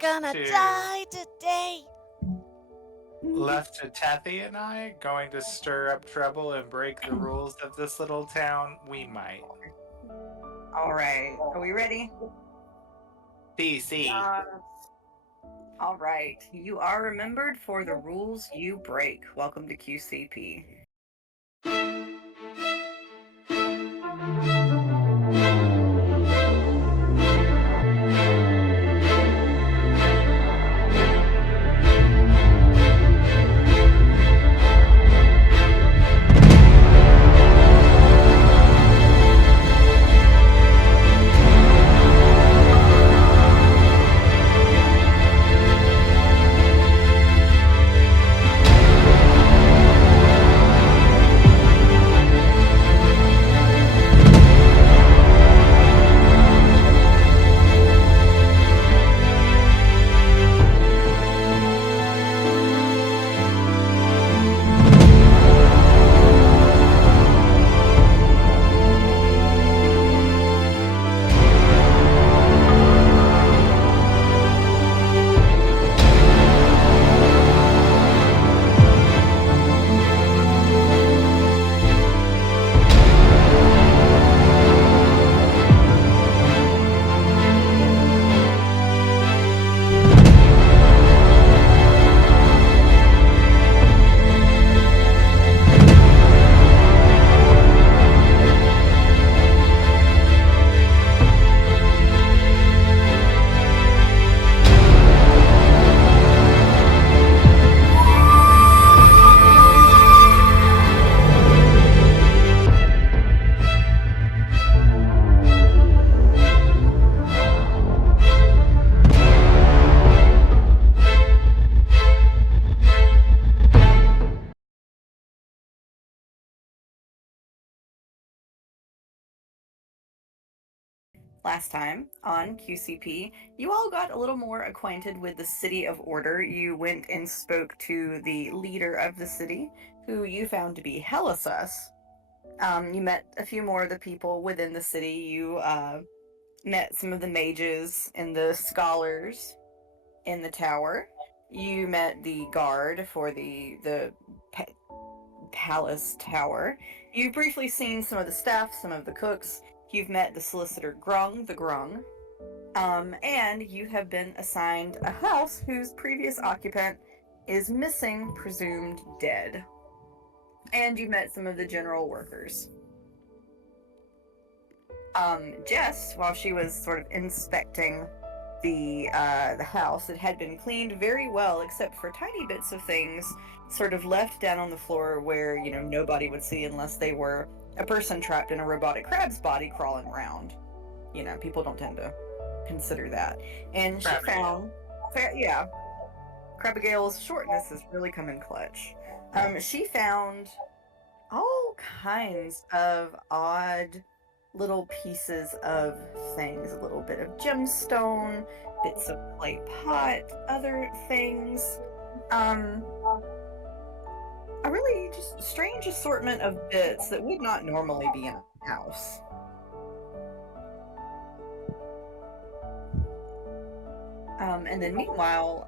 gonna die today. left to Tethy and I, going to stir up trouble and break the rules of this little town? We might. All right. Are we ready? DC. All right. You are remembered for the rules you break. Welcome to QCP. Last time on QCP, you all got a little more acquainted with the City of Order. You went and spoke to the leader of the city, who you found to be hella sus. You met a few more of the people within the city. You met some of the mages and the scholars in the tower. You met the guard for the palace tower. You've briefly seen some of the staff, some of the cooks. You've met the solicitor Grung, the Grung. And you have been assigned a house whose previous occupant is missing, presumed dead. And you met some of the general workers. Jess, while she was sort of inspecting the house, it had been cleaned very well, except for tiny bits of things sort of left down on the floor where, you know, nobody would see unless they were a person trapped in a robotic crab's body crawling around. You know, people don't tend to consider that. And she found, yeah, Crabigale's shortness has really come in clutch. She found all kinds of odd little pieces of things, a little bit of gemstone, bits of clay pot, other things. A really just strange assortment of bits that would not normally be in a house. And then meanwhile,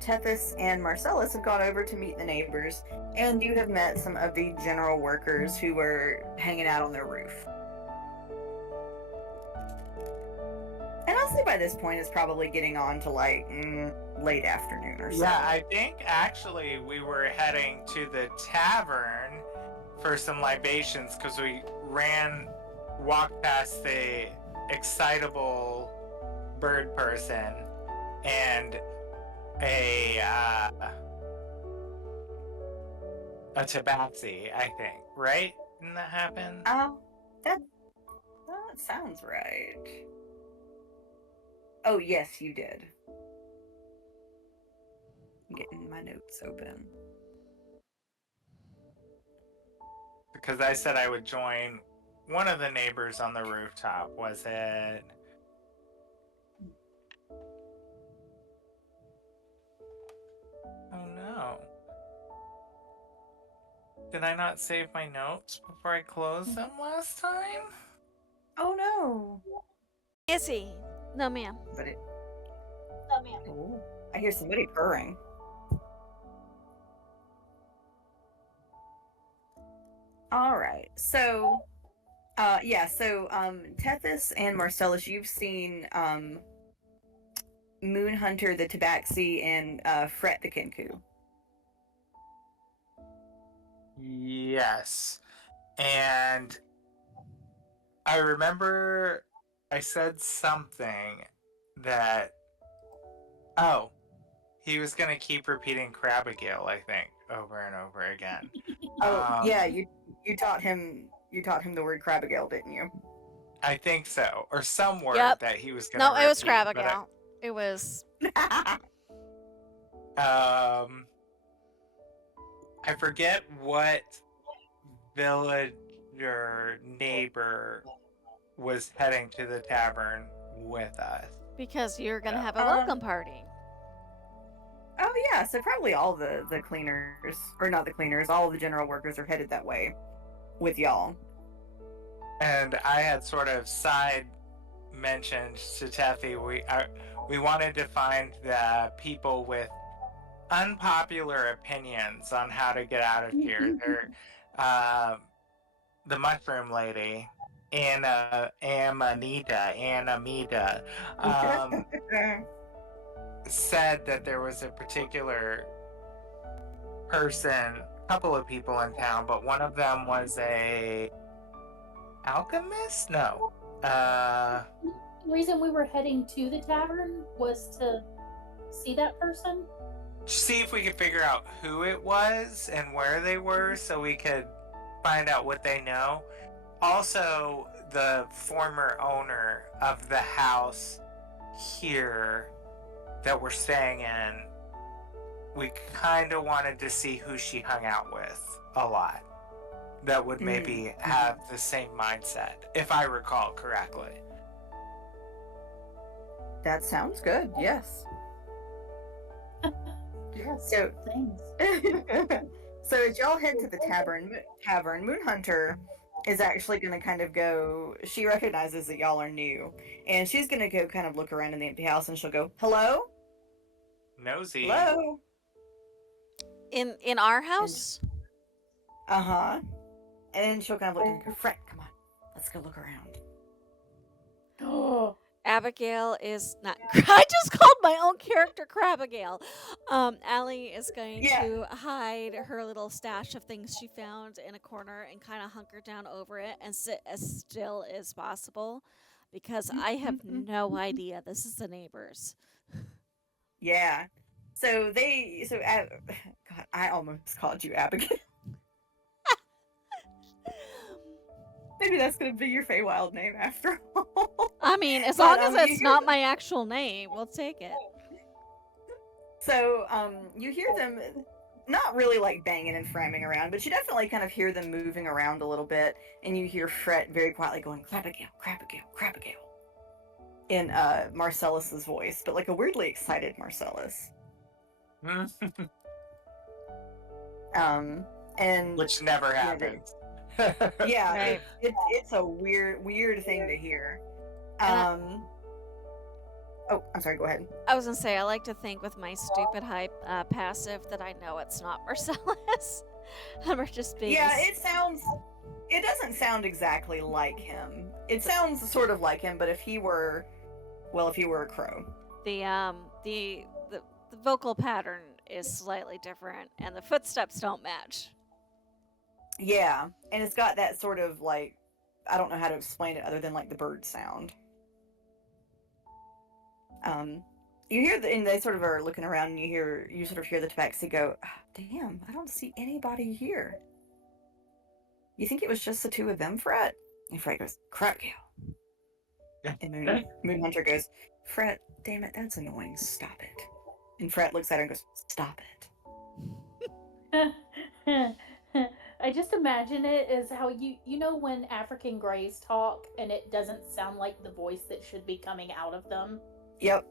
Tethys and Marcellus have gone over to meet the neighbors, and you have met some of the general workers who were hanging out on their roof. And I'll say by this point it's probably getting on to like late afternoon or so. Yeah, I think actually we were heading to the tavern for some libations because we walked past the excitable bird person and a tabaxi, I think, right? Didn't that happen? That sounds right. Oh, yes, you did. I'm getting my notes open. Because I said I would join one of the neighbors on the rooftop. Was it? Oh no. Did I not save my notes before I closed them last time? Oh no. Izzy. No, ma'am. But it Oh, I hear somebody purring. All right. So, Tethys and Marcellus, you've seen Moonhunter the Tabaxi and Fret the Kinku. Yes. And I remember I said something that, oh, he was going to keep repeating Crabigail, I think, over and over again. Oh, yeah, you taught him the word Crabigail, didn't you? I think so. Or some word Yep. that he was going to No, repeat. it was Crabigail. It was. I forget what villager neighbor was heading to the tavern with us. Because you're going to Yeah. have a welcome party. Oh yeah, so probably all the cleaners, or not the cleaners, all of the general workers are headed that way with y'all. And I had sort of side mentioned to Teffy, we wanted to find the people with unpopular opinions on how to get out of here. They're the mushroom lady, Amita, said that there was a particular person, couple of people in town, but one of them was a alchemist? No. The reason we were heading to the tavern was to see that person. See if we could figure out who it was and where they were so we could find out what they know. Also, the former owner of the house here that we're staying in, we kind of wanted to see who she hung out with a lot. That would maybe have the same mindset, if I recall correctly. That sounds good, yes. Yes, So, things. so as y'all head to the tavern, Moonhunter is actually going to kind of go, she recognizes that y'all are new, and she's going to go kind of look around in the empty house, and she'll go, hello? Nosy. Hello? In our house? Uh-huh. And then she'll kind of look and go, Fret, come on, let's go look around. Oh, Abigail is not. I just called my own character Crabigail. Allie is going to hide her little stash of things she found in a corner and kind of hunker down over it and sit as still as possible because I have no idea. This is the neighbors. Yeah. God, I almost called you Abigail. Maybe that's going to be your Feywild name after all. I mean, as But, long as it's not my actual name, we'll take it. So, you hear them not really like banging and framming around, but you definitely kind of hear them moving around a little bit, and you hear Fret very quietly going, Crabigail, Crabigail, Crabigail, in Marcellus's voice, but like a weirdly excited Marcellus. And Which never happens. yeah, Right. it's a weird thing to hear. Oh, I'm sorry, go ahead. I was gonna say, I like to think with my stupid hype passive that I know it's not Marcellus. We're just being. Yeah, it doesn't sound exactly like him. It sounds sort of like him, but if he were a crow. The vocal pattern is slightly different, and the footsteps don't match. Yeah, and it's got that sort of like, I don't know how to explain it other than like the bird sound. You hear and they sort of are looking around, and you sort of hear the tabaxi go, damn, I don't see anybody here. You think it was just the two of them, Fret? And Fret goes, Crabigail. And Moonhunter goes, Fret, damn it, that's annoying, stop it. And Fret looks at her and goes, stop it. I just imagine it as how you know when African Greys talk and it doesn't sound like the voice that should be coming out of them. Yep.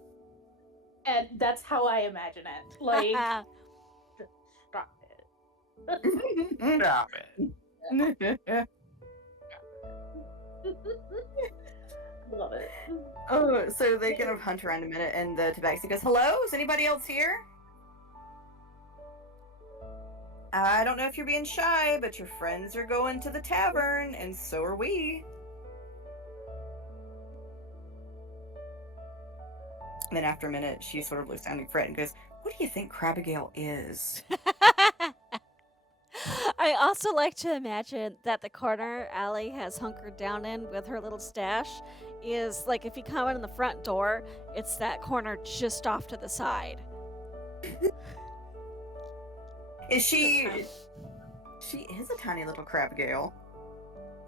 And that's how I imagine it. Like, stop it. Stop it. Love it. Oh, so they kind of hunt around a minute, and the tabaxi goes, "Hello, is anybody else here? I don't know if you're being shy, but your friends are going to the tavern, and so are we." And then after a minute, she sort of looks down at Fred and goes, "What do you think Crabigale is?" I also like to imagine that the corner Allie has hunkered down in with her little stash is like if you come in the front door, it's that corner just off to the side. Is she? She is a tiny little Crabigale.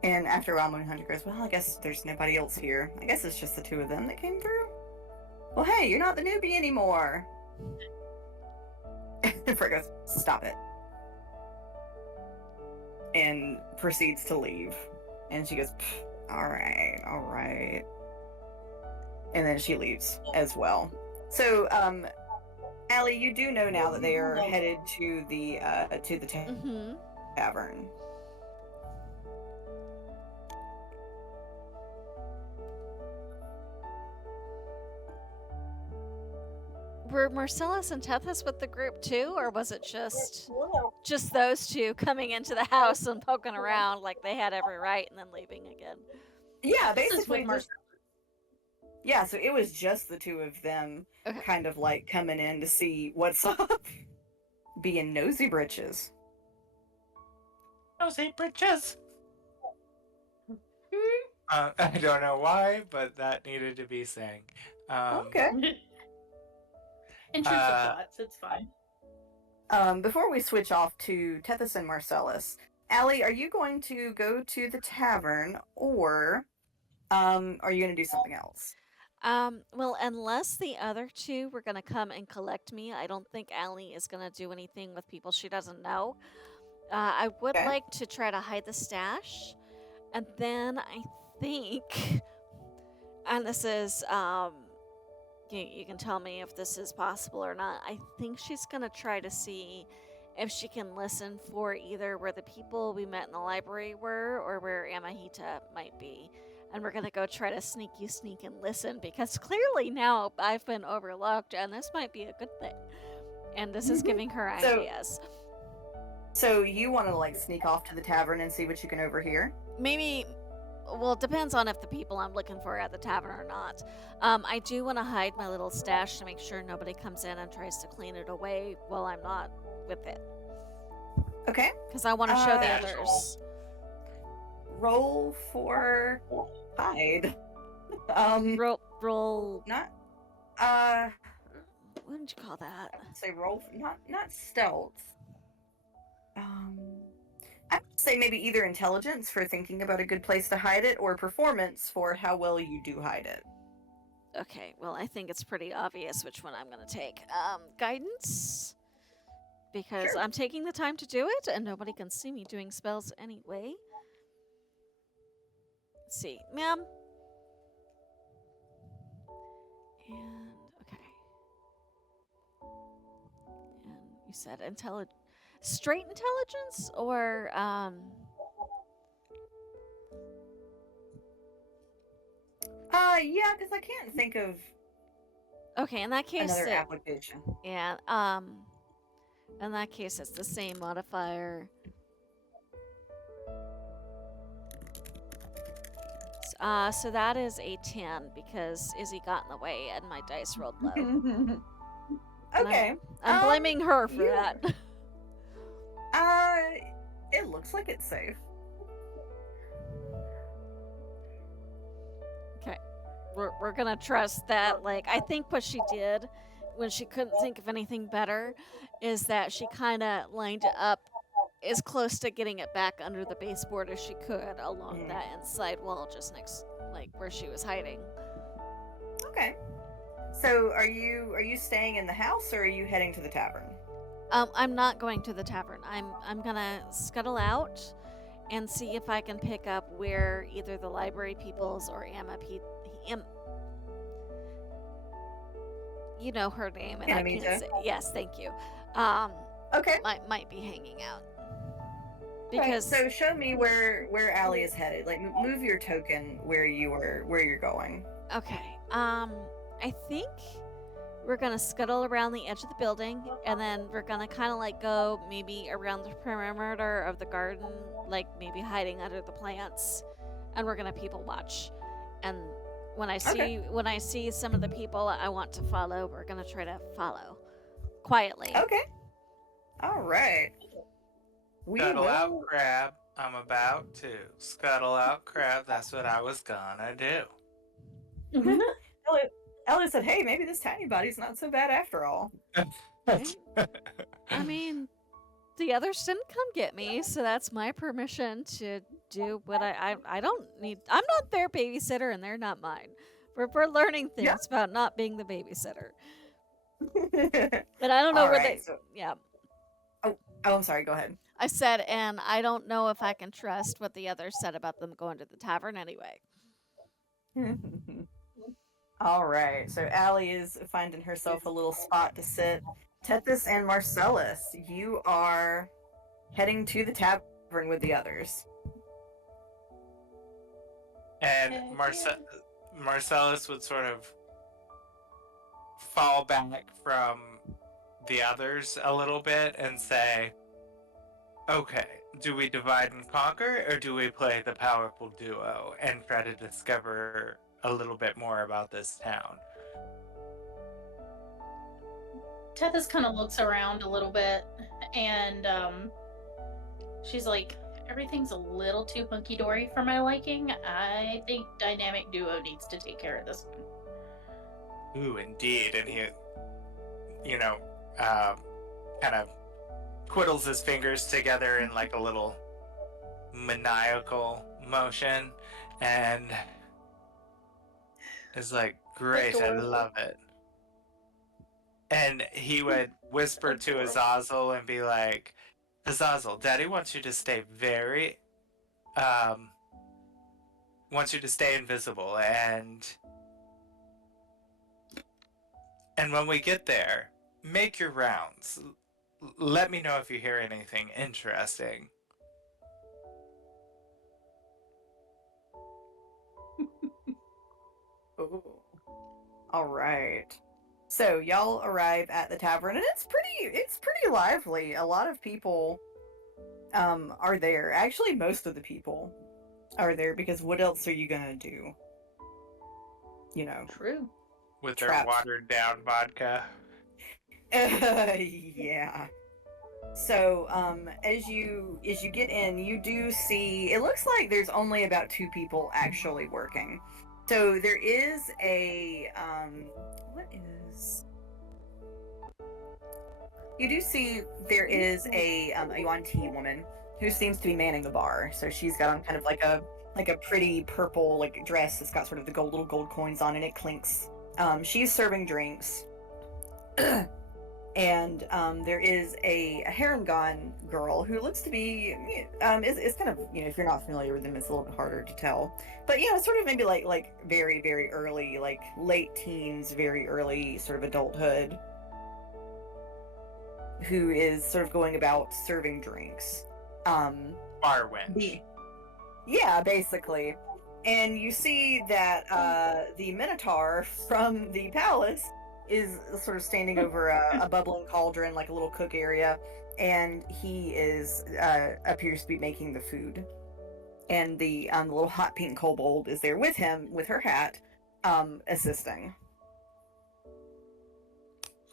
And after a while, Moonhunter goes, "Well, I guess there's nobody else here. I guess it's just the two of them that came through. Well, hey, you're not the newbie anymore." And Fred goes, "Stop it." And proceeds to leave. And she goes, all right. And then she leaves as well. So, Allie, you do know now that they are headed to the tavern. Were Marcellus and Tethys with the group too, or was it just those two coming into the house and poking around like they had every right and then leaving again? Yeah, basically. Yeah, so it was just the two of them, kind of like coming in to see what's up, being nosy britches. Nosy britches. I don't know why, but that needed to be sang. Okay. Intrusive thoughts, it's fine. Before we switch off to Tethys and Marcellus, Allie, are you going to go to the tavern, or are you going to do something else? Well, unless the other two were gonna come and collect me, I don't think Allie is gonna do anything with people she doesn't know. I would like to try to hide the stash, and then I think, and this is, you can tell me if this is possible or not. I think she's gonna try to see if she can listen for either where the people we met in the library were or where Amahita might be. And we're gonna go try to sneak and listen, because clearly now I've been overlooked and this might be a good thing. And this is giving her ideas. So you want to like sneak off to the tavern and see what you can overhear? Maybe, well, it depends on if the people I'm looking for are at the tavern or not. I do want to hide my little stash to make sure nobody comes in and tries to clean it away while I'm not with it. Okay. Because I want to show the others. Roll for hide. Roll. Not. What did you call that? Say roll. Not stealth. I would say maybe either intelligence for thinking about a good place to hide it, or performance for how well you do hide it. Okay, well, I think it's pretty obvious which one I'm going to take. Guidance, because I'm taking the time to do it, and nobody can see me doing spells anyway. Let's see, ma'am. And, okay. And you said straight intelligence, or, yeah, because I can't think of. Okay, in that case, another application. Yeah, in that case, it's the same modifier. So that is a 10 because Izzy got in the way and my dice rolled low. Okay. I'm blaming her for that. It looks like it's safe. Okay. We're gonna trust that. Like, I think what she did when she couldn't think of anything better is that she kind of lined it up as close to getting it back under the baseboard as she could along that inside wall just next, like, where she was hiding. Okay. So are you staying in the house, or are you heading to the tavern? I'm not going to the tavern. I'm gonna scuttle out and see if I can pick up where either the library peoples or you know her name, and I can't say. Yes, thank you. Okay. Might be hanging out. because So show me where Allie is headed. Like, move your token where you're going. okay, I think we're gonna scuttle around the edge of the building, and then we're gonna kind of like go maybe around the perimeter of the garden, like maybe hiding under the plants, and we're gonna people watch. And when I see some of the people I want to follow, we're gonna try to follow quietly. Okay. All right. We Scuttle out, will. crab. I'm about to scuttle out, crab. That's what I was gonna do. Ellie said, "Hey, maybe this tiny body's not so bad after all." I mean, the others didn't come get me, so that's my permission to do what I don't need. I'm not their babysitter, and they're not mine. We're learning things Yeah. about not being the babysitter. But I don't know All where right, they. Yeah. Oh, I'm sorry. Go ahead. I said, and I don't know if I can trust what the others said about them going to the tavern anyway. All right. So Allie is finding herself a little spot to sit. Tethys and Marcellus, you are heading to the tavern with the others. And Marcellus would sort of fall back from the others a little bit and say, okay, do we divide and conquer, or do we play the powerful duo and try to discover a little bit more about this town? Tethys kind of looks around a little bit, and she's like, everything's a little too hunky-dory for my liking. I think Dynamic Duo needs to take care of this one. Ooh, indeed. And he, kind of twiddles his fingers together in like a little maniacal motion and is like, great, I love it. And he would whisper to Azazel and be like, Azazel, Daddy wants you to stay wants you to stay invisible, and when we get there, make your rounds. Let me know if you hear anything interesting. Ooh. All right. So y'all arrive at the tavern, and it's pretty lively. A lot of people are there. Actually, most of the people are there because what else are you gonna do? True. With their Trapped. watered down vodka. Yeah. So, as you get in, you do see, it looks like there's only about 2 people actually working. So there is you do see there is a Yuan Ti woman who seems to be manning the bar. So she's got on kind of like a pretty purple like dress that's got sort of the little gold coins on, and it clinks. She's serving drinks. And there is a Harangon girl who looks to be is kind of, if you're not familiar with them, it's a little bit harder to tell, but sort of maybe like very, very early, like late teens, very early sort of adulthood, who is sort of going about serving drinks. Bar wench. Yeah, basically. And you see that the Minotaur from the palace is sort of standing over a bubbling cauldron, like a little cook area, and he appears to be making the food. And the little hot pink kobold is there with him, with her hat, assisting.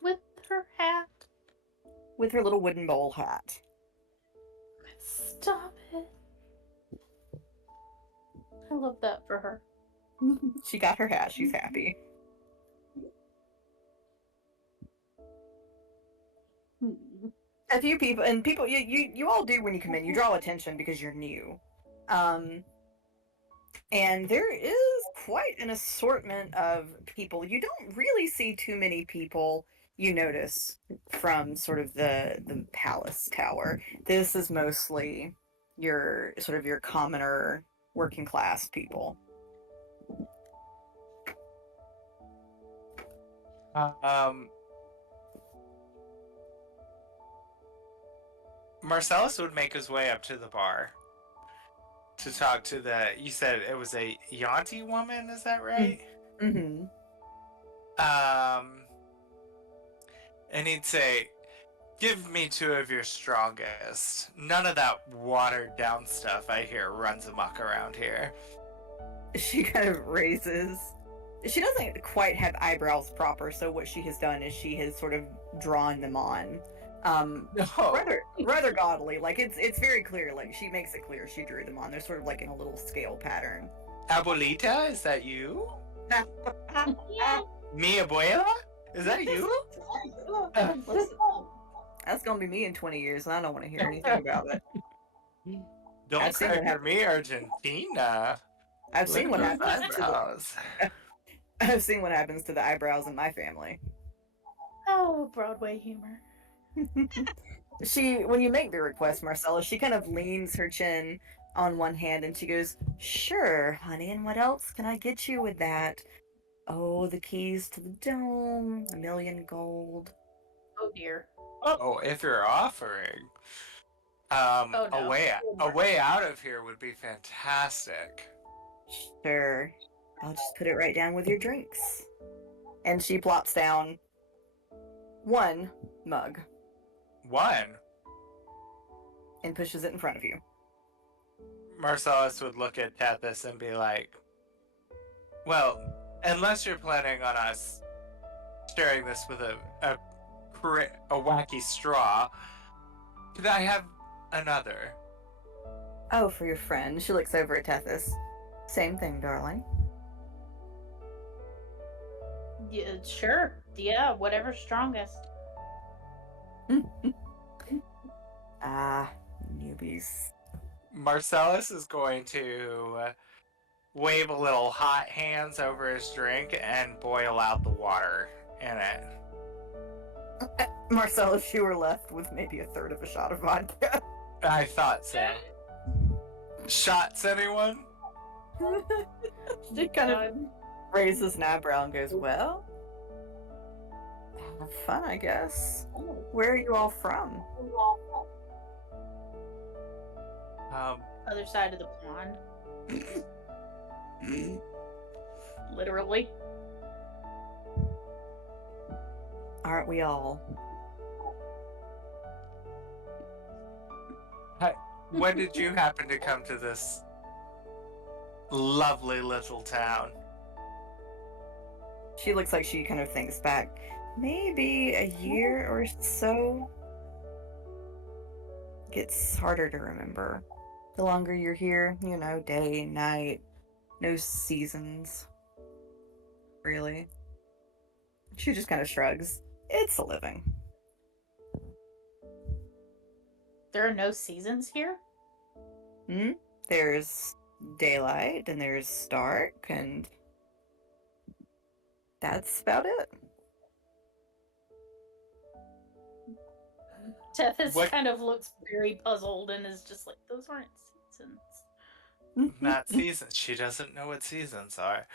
With her hat? With her little wooden bowl hat. Stop it. I love that for her. She got her hat, she's happy. A few people, and people you all do when you come in, you draw attention because you're new. And there is quite an assortment of people. You don't really see too many people you notice from sort of the palace tower. This is mostly your commoner working class people. Marcellus would make his way up to the bar to talk to you said it was a Yanti woman, is that right? Mm-hmm. And he'd say, give me 2 of your strongest. None of that watered down stuff I hear runs amok around here. She kind of raises. She doesn't quite have eyebrows proper, so what she has done is she has sort of drawn them on. Rather gaudily. Like it's very clear. Like she makes it clear she drew them on. They're sort of like in a little scale pattern. Abuelita, is that you? Yeah. Mi abuela? Is that you? Listen, that's gonna be me in 20 years, and I don't want to hear anything about it. Don't I've seen cry what for happened. me, Argentina. I've seen what Look at happens. those eyebrows. I've seen what happens to the eyebrows in my family. Oh, Broadway humor. When you make the request, Marcella, she kind of leans her chin on one hand and she goes, "Sure, honey, and what else can I get you with that? Oh, the keys to the dome, 1,000,000 gold." Oh dear. Oh, if you're offering, Oh, no. a way out of here would be fantastic. Sure, I'll just put it right down with your drinks. And she plops down 1 mug 1. and pushes it in front of you. Marcellus would look at Tethys and be like, well, unless you're planning on us sharing this with a wacky straw, could I have another? Oh, for your friend. She looks over at Tethys. Same thing, darling. Yeah, sure. Yeah, whatever's strongest. Newbies. Marcellus is going to wave a little hot hands over his drink and boil out the water in it. Marcella, if you were left with maybe a third of a shot of vodka. I thought so. Shots, anyone? She kind of raises an eyebrow and goes, well, have fun, I guess. Where are you all from? Other side of the pond. Literally. Aren't we all? When did you happen to come to this lovely little town? She looks like she kind of thinks back. Maybe a year or so. Gets harder to remember. The longer you're here, day, night, no seasons. Really. She just kind of shrugs. It's a living. There are no seasons here? There's daylight and there's dark, and that's about it. Tethys What- kind of looks very puzzled and is just like, those aren't seasons. Not seasons. She doesn't know what seasons are.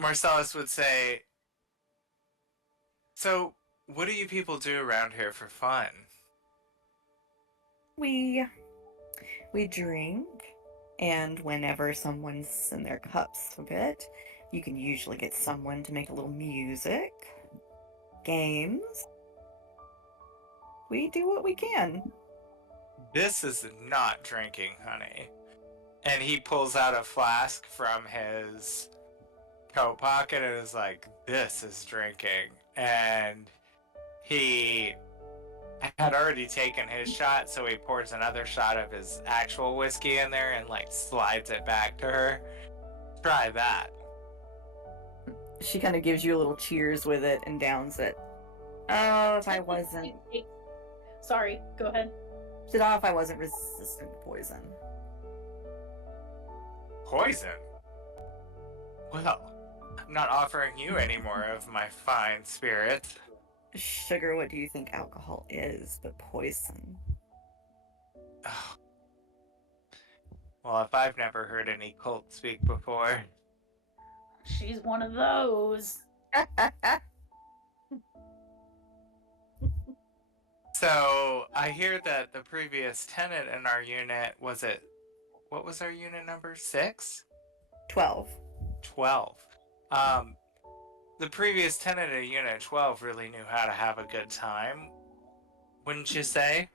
Marcellus would say, so what do you people do around here for fun? We drink, and whenever someone's in their cups a bit, you can usually get someone to make a little music, games. We do what we can. This is not drinking, honey. And he pulls out a flask from his coat pocket and is like, this is drinking. And he had already taken his shot, so he pours another shot of his actual whiskey in there and slides it back to her. Try that. She kind of gives you a little cheers with it and downs it. Oh, if I wasn't... Sorry, go ahead. If I wasn't resistant to poison. Poison? Well, I'm not offering you any more of my fine spirit. Sugar, what do you think alcohol is but poison? Oh. Well, if I've never heard any cult speak before. She's one of those. So I hear that the previous tenant in our unit what was our unit number? 6? 12. 12. Um, the previous tenant of Unit 12 really knew how to have a good time, wouldn't you say?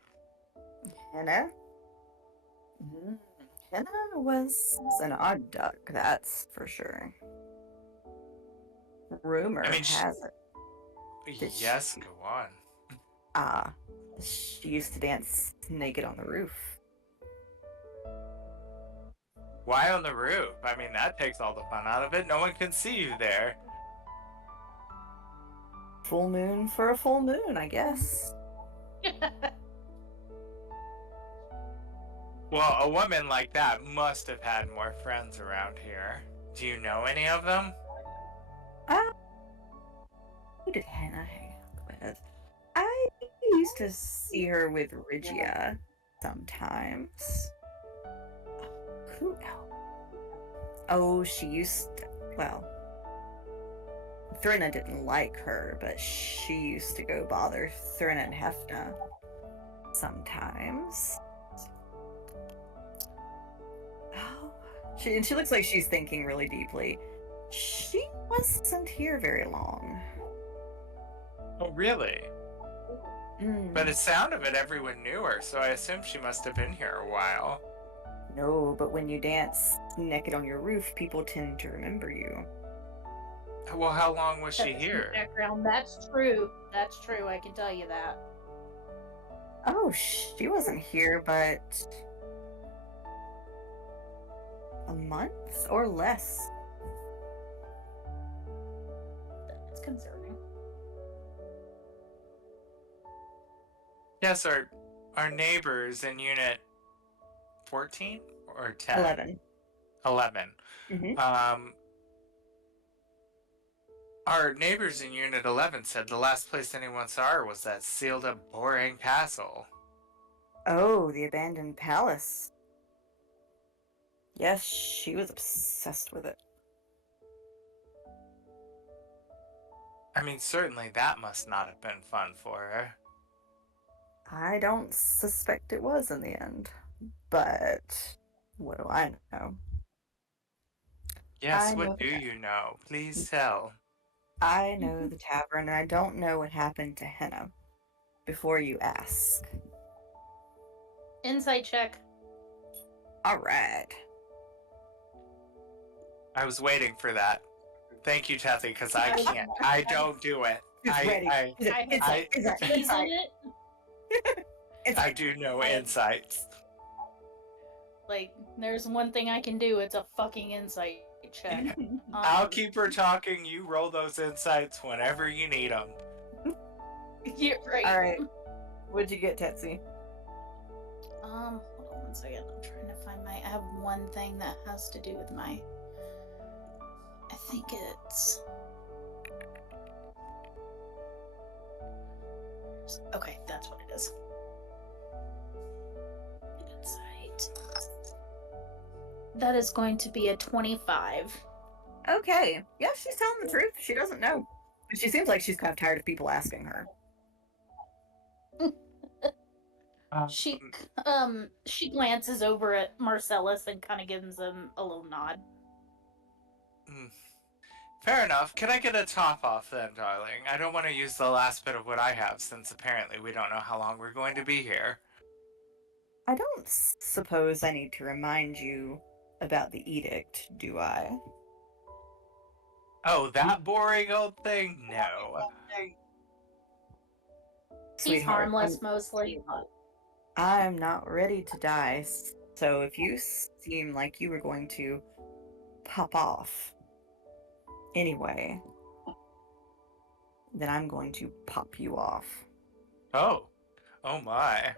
Hannah? Mm, Hannah was an odd duck, that's for sure. Rumor I mean, has it. yes, go on. She used to dance naked on the roof. Why on the roof? I mean, that takes all the fun out of it. No one can see you there. Full moon for a full moon, I guess. Well, a woman like that must have had more friends around here. Do you know any of them? Who did Hannah hang out with? I used to see her with Regia sometimes. Who else? Oh, she used to, well, Thrinna didn't like her, but she used to go bother Thrinna and Hefna sometimes. Oh, she looks like she's thinking really deeply. She wasn't here very long. Oh, really? By the sound of it, everyone knew her, so I assume she must have been here a while. No, but when you dance naked on your roof, people tend to remember you. Well, how long was she here? Background. That's true. That's true. I can tell you that. Oh, she wasn't here, but a month or less. That's concerning. Yes, our neighbors in Unit 14 or 10? 11. 11. Mm-hmm. Our neighbors in Unit 11 said the last place anyone saw her was that sealed up, boring castle. Oh, the abandoned palace. Yes, she was obsessed with it. I mean, certainly that must not have been fun for her. I don't suspect it was in the end, but what do I know? Yes, what do you know? Please tell. I know the tavern, and I don't know what happened to Henna. Before you ask. Insight check. Alright. I was waiting for that. Thank you, Tethy, because I can't. I don't do it. I do no insights. Like, there's one thing I can do. It's a fucking insight check. I'll keep her talking. You roll those insights whenever you need them. You're right. Alright. What'd you get, Tetsu? Hold on 1 second. I'm trying to find I have one thing that has to do with my... I think it's... Okay, that's what it is. Insight. That is going to be a 25. Okay. Yeah, she's telling the truth. She doesn't know. But she seems like she's kind of tired of people asking her. She glances over at Marcellus and kind of gives him a little nod. Fair enough. Can I get a top off then, darling? I don't want to use the last bit of what I have, since apparently we don't know how long we're going to be here. I don't suppose I need to remind you about the edict, do I? Oh, that boring old thing? No. He's harmless, mostly. I'm not ready to die, so if you seem like you were going to pop off anyway, then I'm going to pop you off. Oh my.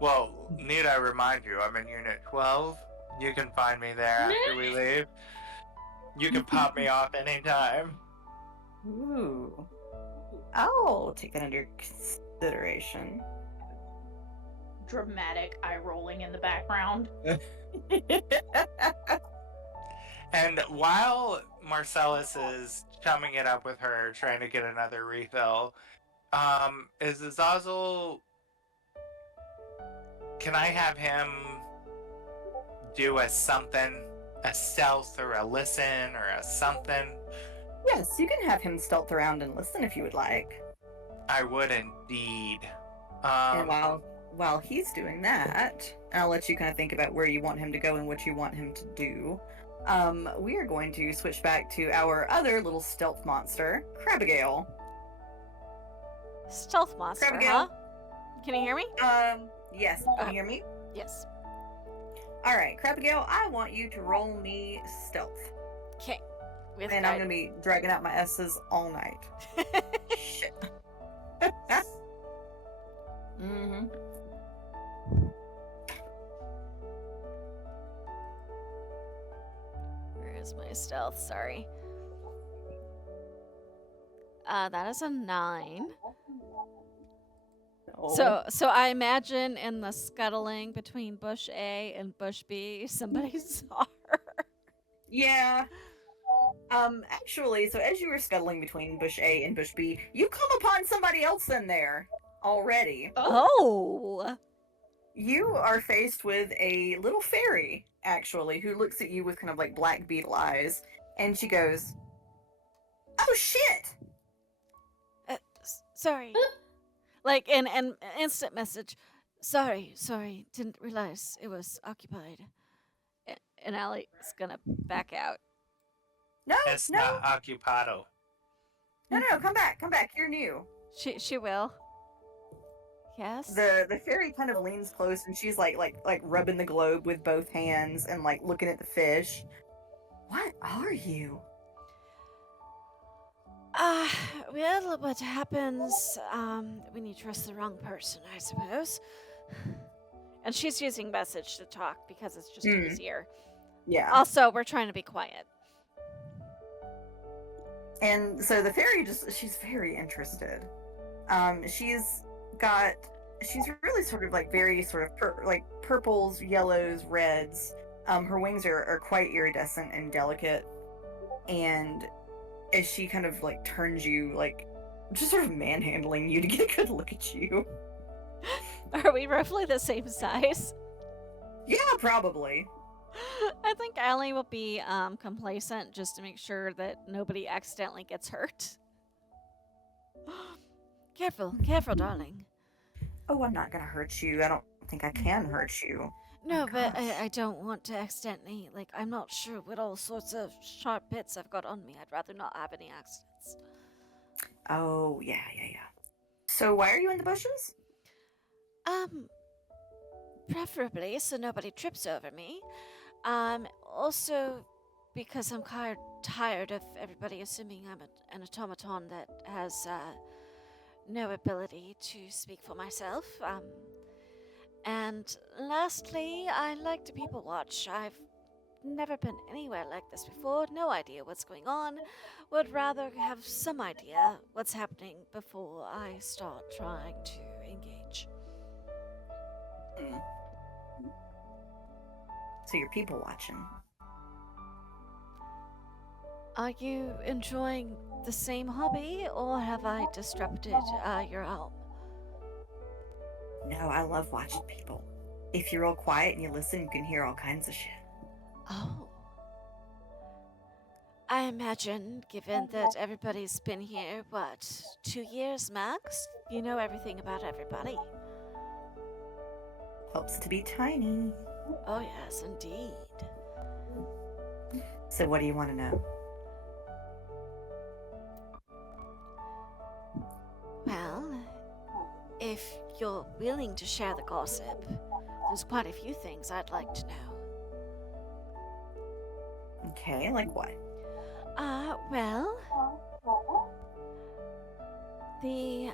Well, need I remind you, I'm in Unit 12. You can find me there after we leave. You can pop me off anytime. Ooh. I'll take that under consideration. Dramatic eye rolling in the background. And while Marcellus is chumming it up with her, trying to get another refill, is Azazel can I have him do a something, a stealth or a listen or a something? Yes, you can have him stealth around and listen if you would like. I would indeed. And while he's doing that, I'll let you kind of think about where you want him to go and what you want him to do. We are going to switch back to our other little stealth monster, Crabigale. Stealth monster, Crabigale. huh? Can you hear me? Yes. Can you hear me? Yes. All right, Crabigale, I want you to roll me stealth. Okay. And I'm going to be dragging out my S's all night. Shit. Mm-hmm. Where is my stealth? Sorry. That is a 9. Oh. So I imagine in the scuttling between bush A and bush B, somebody saw her. Yeah. Actually, so as you were scuttling between bush A and bush B, you come upon somebody else in there already. Oh. You are faced with a little fairy, actually, who looks at you with kind of like black beetle eyes, and she goes, "Oh shit!" Sorry. Like an instant message. Sorry, didn't realize it was occupied. And Allie's gonna back out. No, It's no, not occupado. no, come back, you're new. She will. Yes. The fairy kind of leans close, and she's like rubbing the globe with both hands and like looking at the fish. What are you? Well, what happens when you trust the wrong person, I suppose. And she's using message to talk because it's just easier. Yeah. Also, we're trying to be quiet. And so the fairy she's very interested. She's really sort of like very sort of like purples, yellows, reds. Her wings are quite iridescent and delicate. And as she kind of like turns you, like just sort of manhandling you to get a good look at you. Are we roughly the same size? Yeah, probably. I think Allie will be complacent just to make sure that nobody accidentally gets hurt. Careful, darling. Oh, I'm not gonna hurt you. I don't think I can hurt you. No, Oh, but gosh. I don't want to accidentally, like, I'm not sure what all sorts of sharp bits I've got on me. I'd rather not have any accidents. Oh, yeah. So why are you in the bushes? Preferably so nobody trips over me. Also because I'm tired of everybody assuming I'm an automaton that has, no ability to speak for myself. And lastly, I like to people watch. I've never been anywhere like this before, no idea what's going on. Would rather have some idea what's happening before I start trying to engage. So you're people watching. Are you enjoying the same hobby, or have I disrupted your home? No, I love watching people. If you're real quiet and you listen, you can hear all kinds of shit. Oh. I imagine, given that everybody's been here, 2 years max? You know everything about everybody. Helps to be tiny. Oh, yes, indeed. So what do you want to know? Well, if you're willing to share the gossip, there's quite a few things I'd like to know. Okay, like what? Well, the,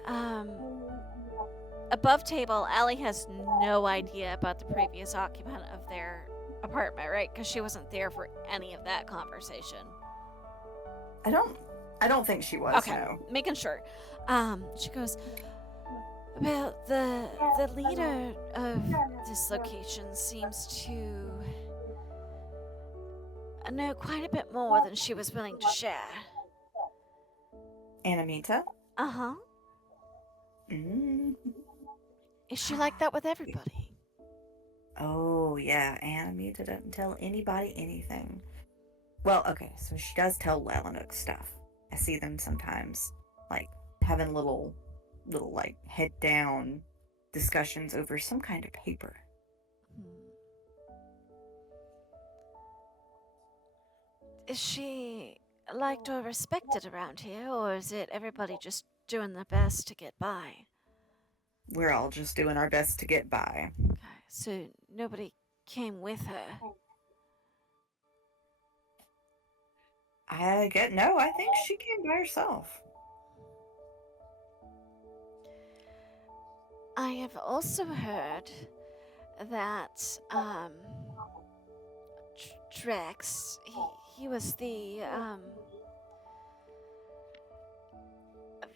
above table, Allie has no idea about the previous occupant of their apartment, right? Because she wasn't there for any of that conversation. I don't think she was, Okay, no. making sure. She goes, well, the leader of this location seems to know quite a bit more than she was willing to share. Anamita? Uh-huh. Mm. Is she like that with everybody? Oh, yeah, Animated doesn't tell anybody anything. Well, okay, so she does tell Lelanook stuff. I see them sometimes, like, having little, like, head down discussions over some kind of paper. Hmm. Is she liked or respected around here, or is it everybody just doing their best to get by? We're all just doing our best to get by. Okay, so nobody came with her. I think she came by herself. I have also heard that Drex, he was the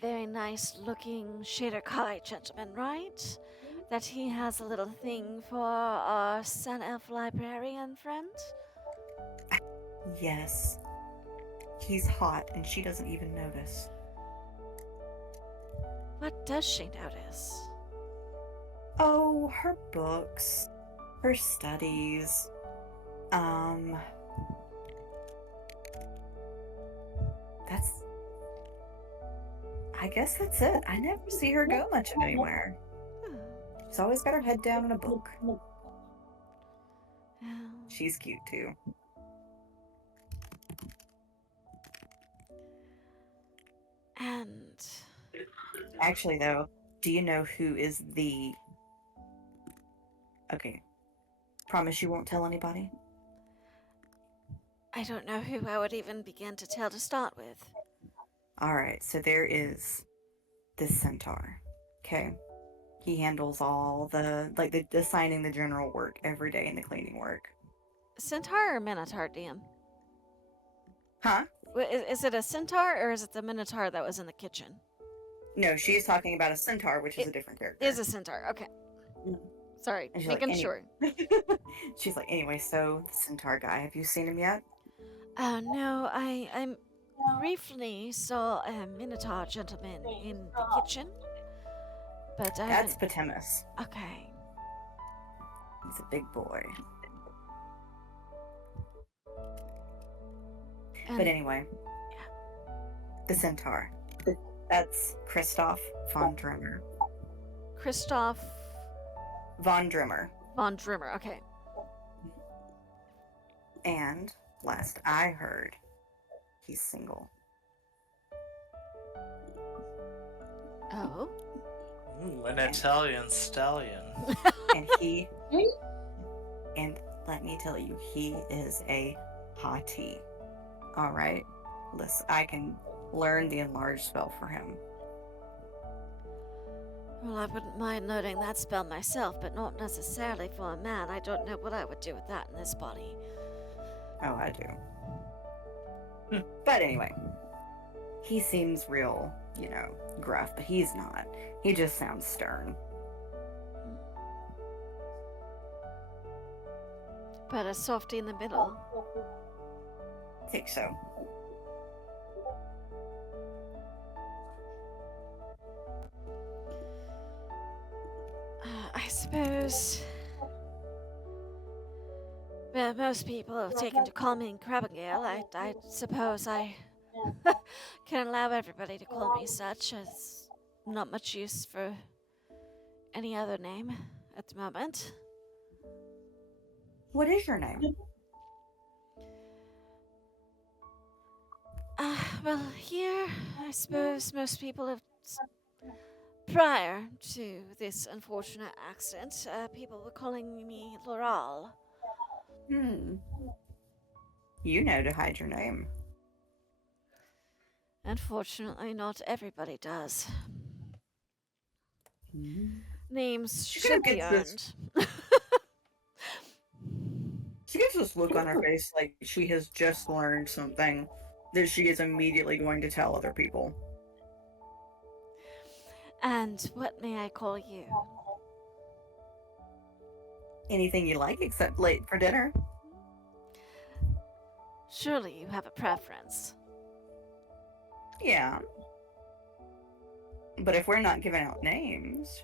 very nice looking Shader Kai gentleman, right? That he has a little thing for our Sun Elf librarian friend? Yes. He's hot and she doesn't even notice. What does she notice? Oh, her books, her studies. That's. I guess that's it. I never see her go much of anywhere. Oh, She's always got her head down in a book. well, She's cute too. and Actually, though, do you know who is the. Okay. Promise you won't tell anybody? I don't know who I would even begin to tell to start with. Alright, so there is this centaur. Okay. He handles all the signing the general work every day and the cleaning work. Centaur or Minotaur, DM? Huh? Is it a centaur or is it the Minotaur that was in the kitchen? No, she is talking about a centaur, which is a different character. Is a centaur, okay. Mm. Sorry, And she's making like, sure. She's like, anyway, so the centaur guy, have you seen him yet? No, I briefly saw a Minotaur gentleman in the kitchen, but I That's haven't. Patemus. Okay. He's a big boy. And But anyway, the centaur. That's Christoph von Drimmer. Christoph Von Drimmer. von Drimmer, okay. And last I heard, he's single. Oh. Ooh, an Italian stallion. And let me tell you, he is a hottie. All right, listen, I can learn the enlarge spell for him. Well, I wouldn't mind learning that spell myself, but not necessarily for a man. I don't know what I would do with that in this body. Oh, I do. But anyway, he seems real, gruff, but he's not. He just sounds stern. But a softy in the middle. I think so. I suppose. Well, most people have taken to call me Crabangale. I suppose I can allow everybody to call me such, as not much use for any other name at the moment. What is your name? Well, here, I suppose most people have. Prior to this unfortunate accident, people were calling me Loral. You know to hide your name. Unfortunately, not everybody does. Names She should kinda be gets earned. She gets this look on her face like she has just learned something that she is immediately going to tell other people. And what may I call you? Anything you like except late for dinner. Surely you have a preference. Yeah. But if we're not giving out names.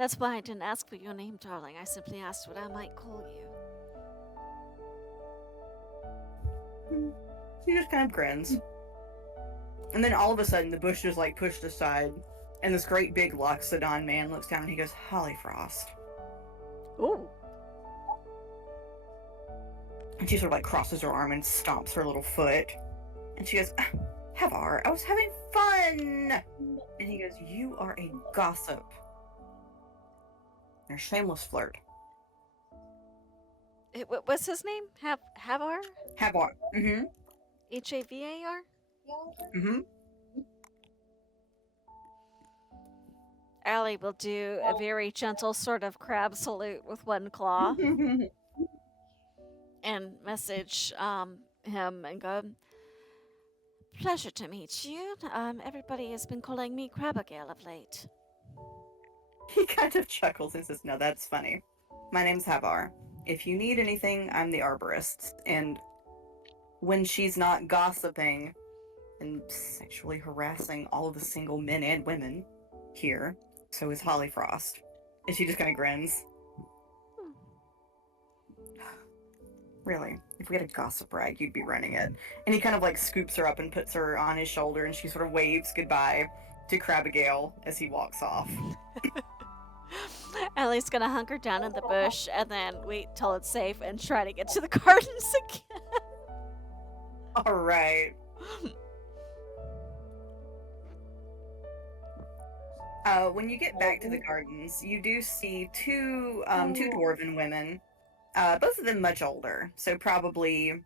That's why I didn't ask for your name, darling. I simply asked what I might call you. He just kind of grins. And then all of a sudden, the bush is like pushed aside, and this great big Loxodon man looks down and he goes, Hollyfrost. Ooh. And she sort of like crosses her arm and stomps her little foot. And she goes, Havar, I was having fun! And he goes, you are a gossip. You're a shameless flirt. What's his name? Havar? Havar. Mm-hmm. Havar? Mm-hmm. Allie will do a very gentle sort of crab salute with one claw and message him and go, pleasure to meet you. Everybody has been calling me Crabigail of late. He kind of chuckles and says, no, that's funny. My name's Havar. If you need anything, I'm the arborist. And when she's not gossiping and sexually harassing all of the single men and women here, so is Hollyfrost. And she just kind of grins. Really, if we had a gossip rag, you'd be running it. And he kind of like scoops her up and puts her on his shoulder, and she sort of waves goodbye to Crabigail as he walks off. Allie's gonna hunker down in the bush and then wait till it's safe and try to get to the gardens again. All right. When you get back to the gardens, you do see two dwarven women, both of them much older, so probably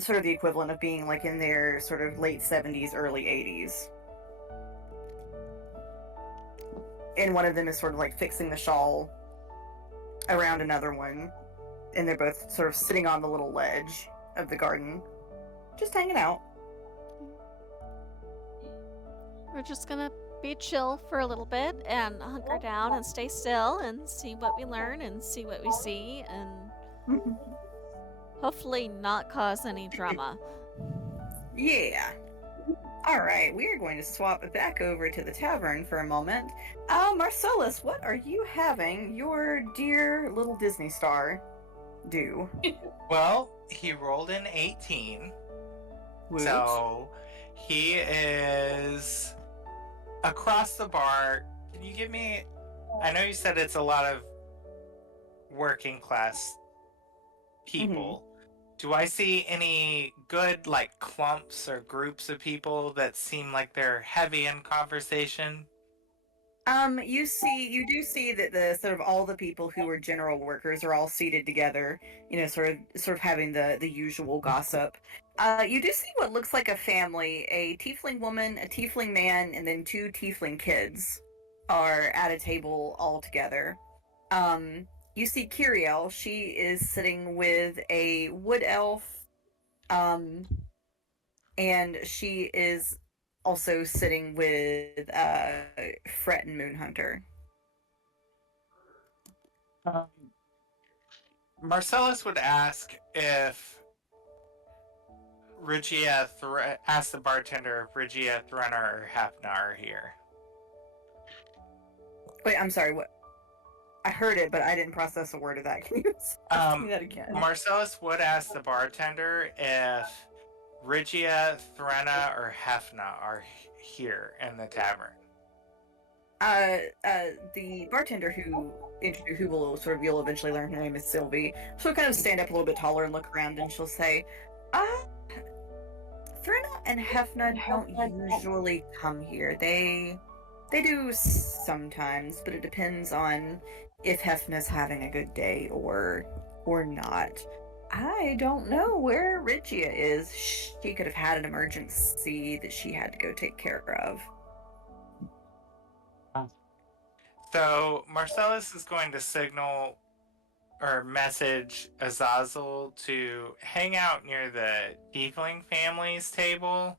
sort of the equivalent of being like in their sort of late 70s, early 80s. And one of them is sort of like fixing the shawl around another one, and they're both sort of sitting on the little ledge of the garden, just hanging out. We're just gonna be chill for a little bit and hunker down and stay still and see what we learn and see what we see and hopefully not cause any drama. Yeah. All right, we are going to swap it back over to the tavern for a moment. Marcellus, what are you having your dear little Disney star do? Well, he rolled an 18. Woot. So he is across the bar. Can you give me... I know you said it's a lot of working class people. Do I see any good, like, clumps or groups of people that seem like they're heavy in conversation? You do see that the sort of all the people who are general workers are all seated together, you know, sort of having the usual gossip. You do see what looks like a family, a tiefling woman, a tiefling man, and then two tiefling kids are at a table all together. You see Kiriel, she is sitting with a wood elf, and she is also sitting with Fret and Moonhunter. Marcellus would ask if ask the bartender if Regia, Threnna, or Hafna are here. Wait, I'm sorry, what? I heard it, but I didn't process a word of that. Can you tell me that again? Marcellus would ask the bartender if Regia, Threnna, or Hafna are here in the tavern. The bartender who will sort of, you'll eventually learn her name is Sylvie. She'll kind of stand up a little bit taller and look around, and she'll say, Threnna and Hefna don't usually come here. They do sometimes, but it depends on if Hefna's having a good day or not. I don't know where Regia is. She could have had an emergency that she had to go take care of. So Marcellus is going to signal or message Azazel to hang out near the Tiefling family's table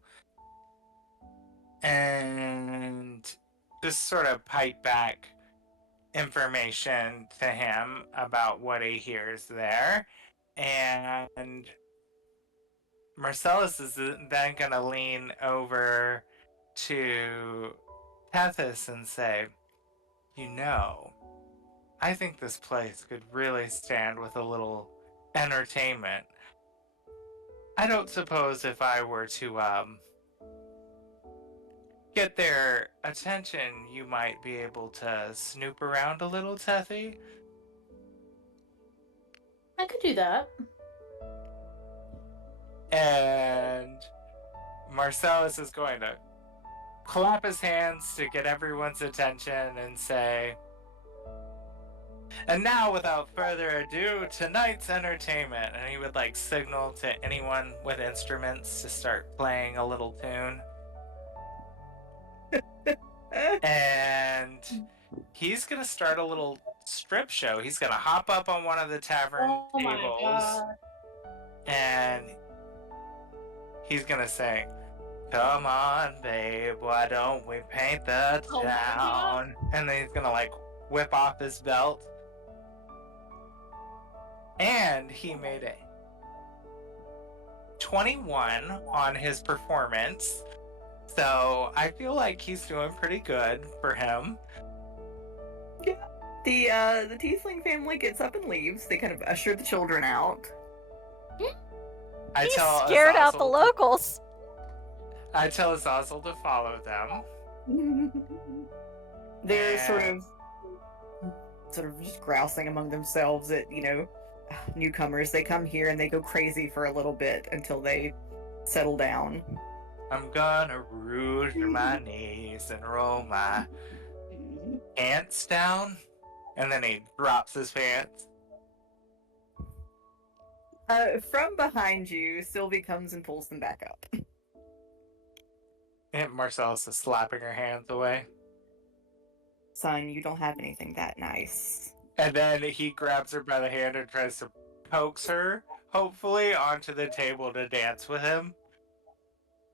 and just sort of pipe back information to him about what he hears there. And Marcellus is then going to lean over to Tethys and say, you know, I think this place could really stand with a little entertainment. I don't suppose if I were to get their attention, you might be able to snoop around a little, Tethy. I could do that. And Marcellus is going to clap his hands to get everyone's attention and say, and now, without further ado, tonight's entertainment. And he would like signal to anyone with instruments to start playing a little tune. And he's gonna start a little strip show. He's gonna hop up on one of the tavern tables, and he's gonna say, "Come on, babe, why don't we paint the town?" And then he's gonna like whip off his belt. And he made a 21 on his performance. So I feel like he's doing pretty good for him. Yeah. The Tiefling family gets up and leaves. They kind of usher the children out. He's scared out the locals. I tell Azazel to follow them. They're sort of just grousing among themselves at, newcomers. They come here and they go crazy for a little bit until they settle down. I'm gonna rouge my knees and roll my pants down. And then he drops his pants. From behind you, Sylvie comes and pulls them back up. And Marcellus is slapping her hands away. Son, you don't have anything that nice. And then he grabs her by the hand and tries to coax her, hopefully, onto the table to dance with him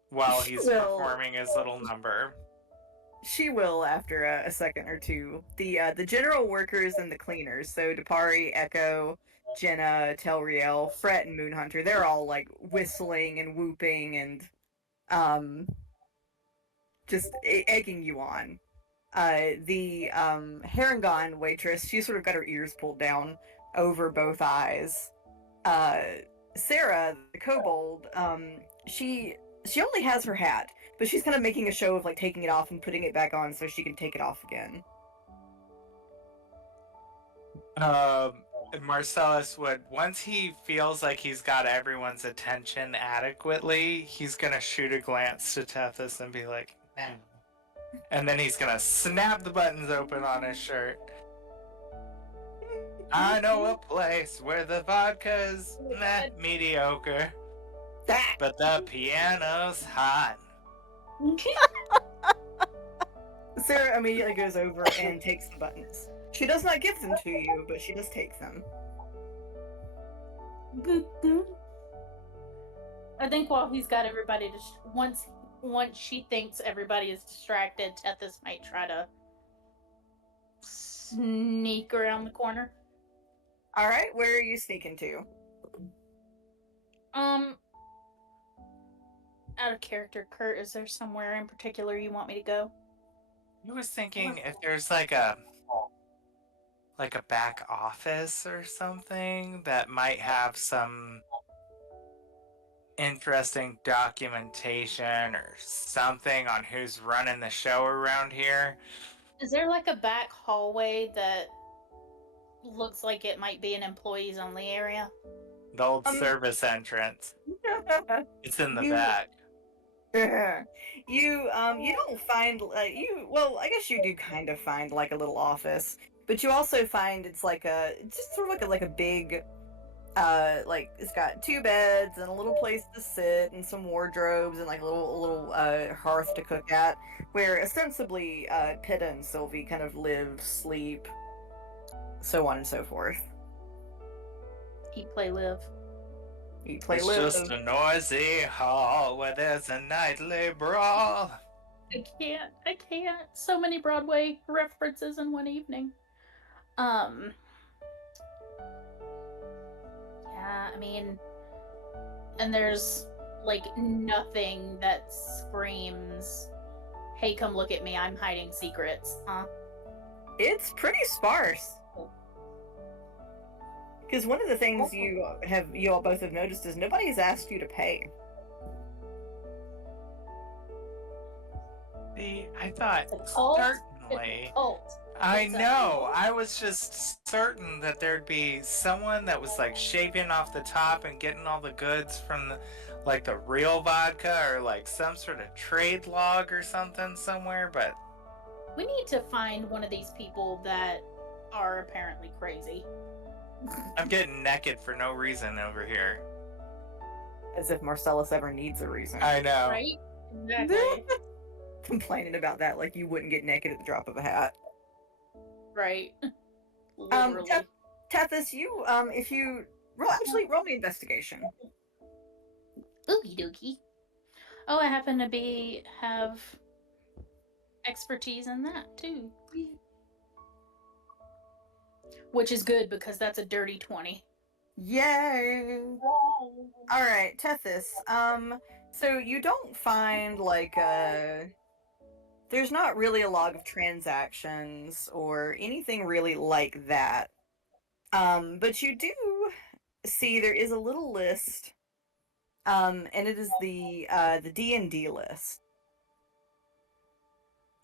while he's performing his little number. She will after a second or two. The general workers and the cleaners, so Depari, Echo, Jenna, Telriel, Fret, and Moonhunter, they're all like whistling and whooping and just egging you on. The Harangon waitress, she sort of got her ears pulled down over both eyes. Sarah, the kobold, she only has her hat, but she's kind of making a show of like taking it off and putting it back on so she can take it off again. Marcellus would, once he feels like he's got everyone's attention adequately, he's gonna shoot a glance to Tethys and be like, "Man." And then he's gonna snap the buttons open on his shirt. I know a place where the vodka's mediocre, but the piano's hot. Sarah immediately goes over and takes the buttons. She does not give them to you, but she does take them. I think while he's got everybody, once she thinks everybody is distracted, Tethys might try to sneak around the corner. Alright, where are you sneaking to? Out of character, Kurt, is there somewhere in particular you want me to go? I was thinking if there's like a back office or something that might have some interesting documentation or something on who's running the show around here. Is there like a back hallway that looks like it might be an employees only area? The old service entrance. It's in the back. You don't find I guess you do kind of find like a little office, but you also find it's just sort of like a big it's got 2 beds and a little place to sit and some wardrobes and like a little hearth to cook at, where ostensibly Pitta and Sylvie kind of live, sleep, so on and so forth. Eat, play, live. Eat, play, It's live. just a noisy hall where there's a nightly brawl. I can't. So many Broadway references in one evening. Yeah, I mean, and there's like nothing that screams, "Hey, come look at me, I'm hiding secrets," huh? It's pretty sparse. Because one of the things you all both have noticed is nobody's asked you to pay. See, I thought It's a cult. certainly. It's a cult. I It's a know. cult. I was just certain that there'd be someone that was like shaving off the top and getting all the goods from the real vodka or like some sort of trade log or something somewhere, but We need to find one of these people that are apparently crazy. I'm getting naked for no reason over here. As if Marcellus ever needs a reason. I know. Right? Exactly. Complaining about that like you wouldn't get naked at the drop of a hat. Right. Literally. Tethys, you if you roll me investigation. Ookie dookie. Oh, I happen to have expertise in that too. Which is good because that's a dirty 20. Yay! Alright, Tethys, so you don't find there's not really a log of transactions or anything really like that. But you do see there is a little list, and it is the D&D list.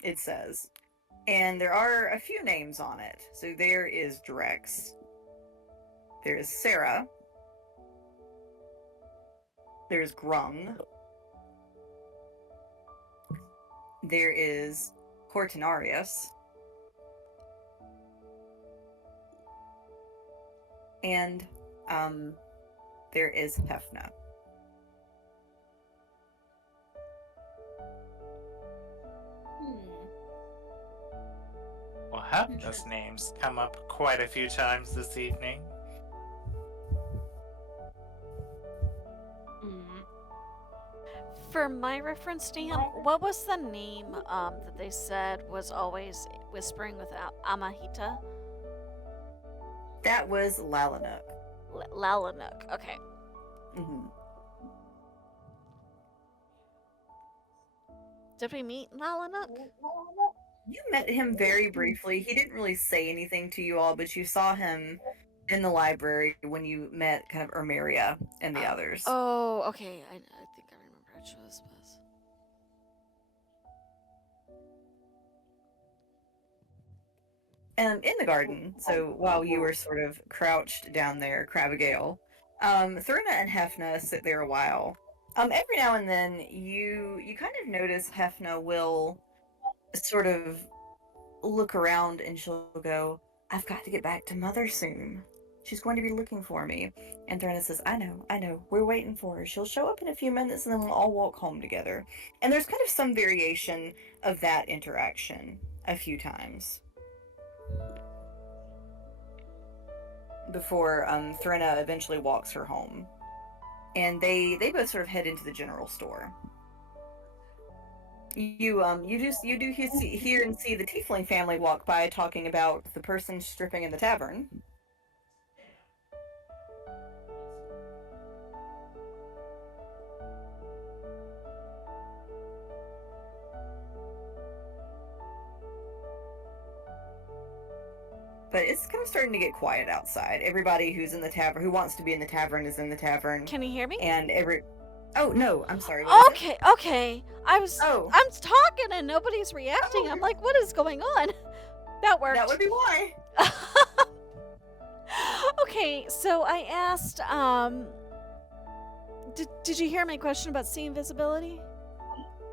It says. And there are a few names on it. So there is Drex. There is Sarah. There's Grung. There is Cortinarius. And there is Hefna. Well, Hefna's names come up quite a few times this evening. For my reference, Dan, what was the name that they said was always whispering with Amahita? That was Lalanook. Lalanook. Okay. Mm-hmm. Did we meet Lalanook? You met him very briefly. He didn't really say anything to you all, but you saw him in the library when you met kind of Ermeria and the others. Oh, okay. I think I remember which it was. In the garden, so while you were sort of crouched down there, Crabigale, Thurna and Hefna sit there a while. Every now and then, you kind of notice Hefna will sort of look around and she'll go, "I've got to get back to Mother soon. She's going to be looking for me." And Thurna says, I know, we're waiting for her. She'll show up in a few minutes and then we'll all walk home together. And there's kind of some variation of that interaction a few times. Before Threnna eventually walks her home. And they both sort of head into the general store. You do hear and see the Tiefling family walk by talking about the person stripping in the tavern. But it's kind of starting to get quiet outside. Everybody who's in the tavern, who wants to be in the tavern, is in the tavern. Can you hear me? And oh no, I'm sorry. Okay. I'm talking and nobody's reacting. I'm like, what is going on? That worked. That would be why. Okay, so I asked, did you hear my question about sea invisibility?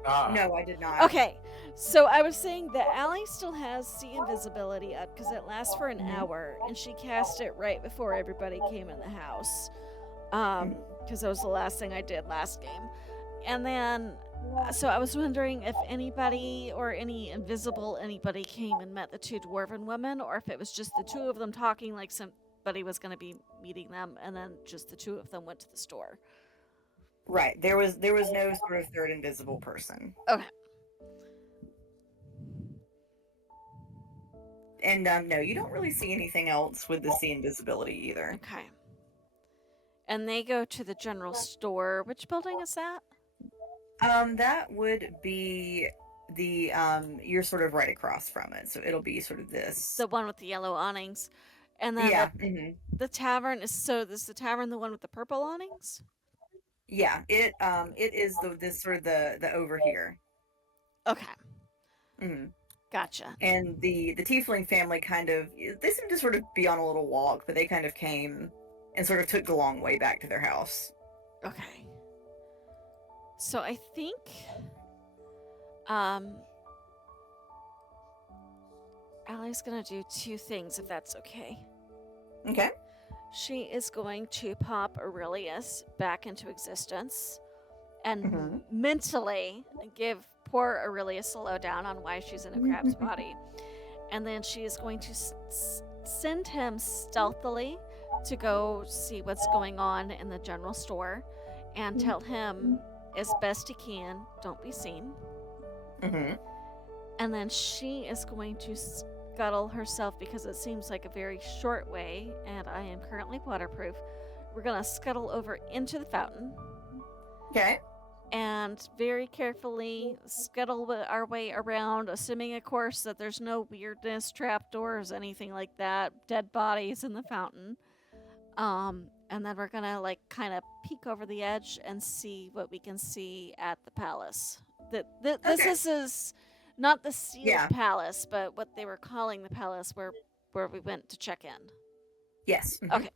No, I did not. Okay, so I was saying that Allie still has sea invisibility up because it lasts for an hour, and she cast it right before everybody came in the house. Because that was the last thing I did last game. And then, so I was wondering if anybody or any invisible anybody came and met the two dwarven women, or if it was just the two of them talking like somebody was going to be meeting them, and then just the two of them went to the store. Right. There was no sort of third invisible person. Okay. And no, you don't really see anything else with the sea invisibility either. Okay. And they go to the general store. Which building is that? That would be the you're sort of right across from it, so it'll be sort of this. The one with the yellow awnings. And then Yeah. the tavern is the tavern the one with the purple awnings? Yeah. It is this sort of the over here. Okay, hmm gotcha. And the tiefling family they seem to sort of be on a little walk, but they kind of came and sort of took the long way back to their house. Okay. So I think Allie's gonna do two things if that's okay. Okay. She is going to pop Aurelius back into existence and Mhm. mentally give poor Aurelius a lowdown on why she's in a crab's body. And then she is going to send him stealthily to go see what's going on in the general store and tell him as best he can, don't be seen. Mhm. And then she is going to scuttle herself because it seems like a very short way, and I am currently waterproof. We're going to scuttle over into the fountain. Okay. And very carefully scuttle our way around, assuming, of course, that there's no weirdness, trapdoors, anything like that, dead bodies in the fountain. And then we're gonna kind of peek over the edge and see what we can see at the palace. This is not the sealed palace, but what they were calling the palace where we went to check in. Yes. Okay.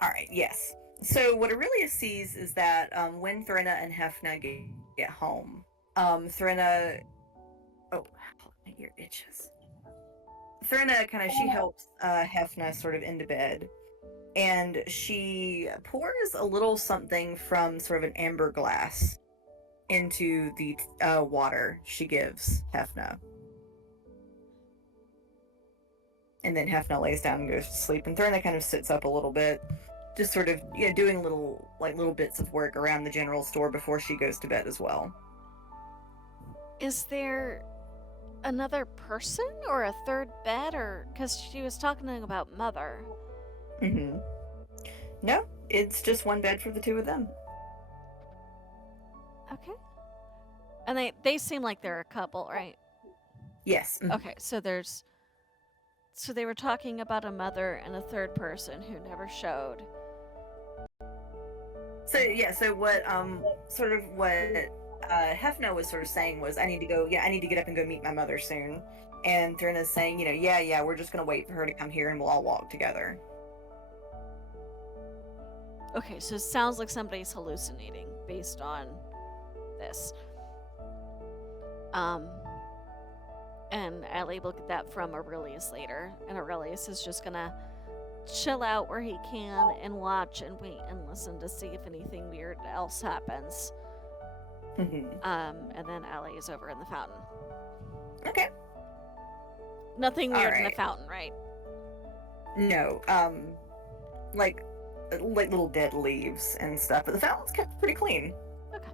All right. Yes. So what Aurelia sees is that when Threnna and Hefna get home, Threnna, oh, my ear itches. Threnna she helps Hefna sort of into bed, and she pours a little something from sort of an amber glass into the water she gives Hefna. And then Hefna lays down and goes to sleep, and Threnna kind of sits up a little bit, just sort of doing little bits of work around the general store before she goes to bed as well. Is there another person or a third bed, or because she was talking about Mother? No, it's just one bed for the two of them. Okay. And they seem like they're a couple, right? Yes. Okay, so they were talking about a mother and a third person who never showed. So what Hefna was sort of saying was, I need to get up and go meet my mother soon. And Threnna's saying, we're just gonna wait for her to come here and we'll all walk together. Okay, so it sounds like somebody's hallucinating based on this. And Allie will get that from Aurelius later, and Aurelius is just gonna chill out where he can and watch and wait and listen to see if anything weird else happens. And then Allie is over in the fountain. Okay. Nothing weird in the fountain, right? No. Like little dead leaves and stuff, but the fountain's kept pretty clean. Okay.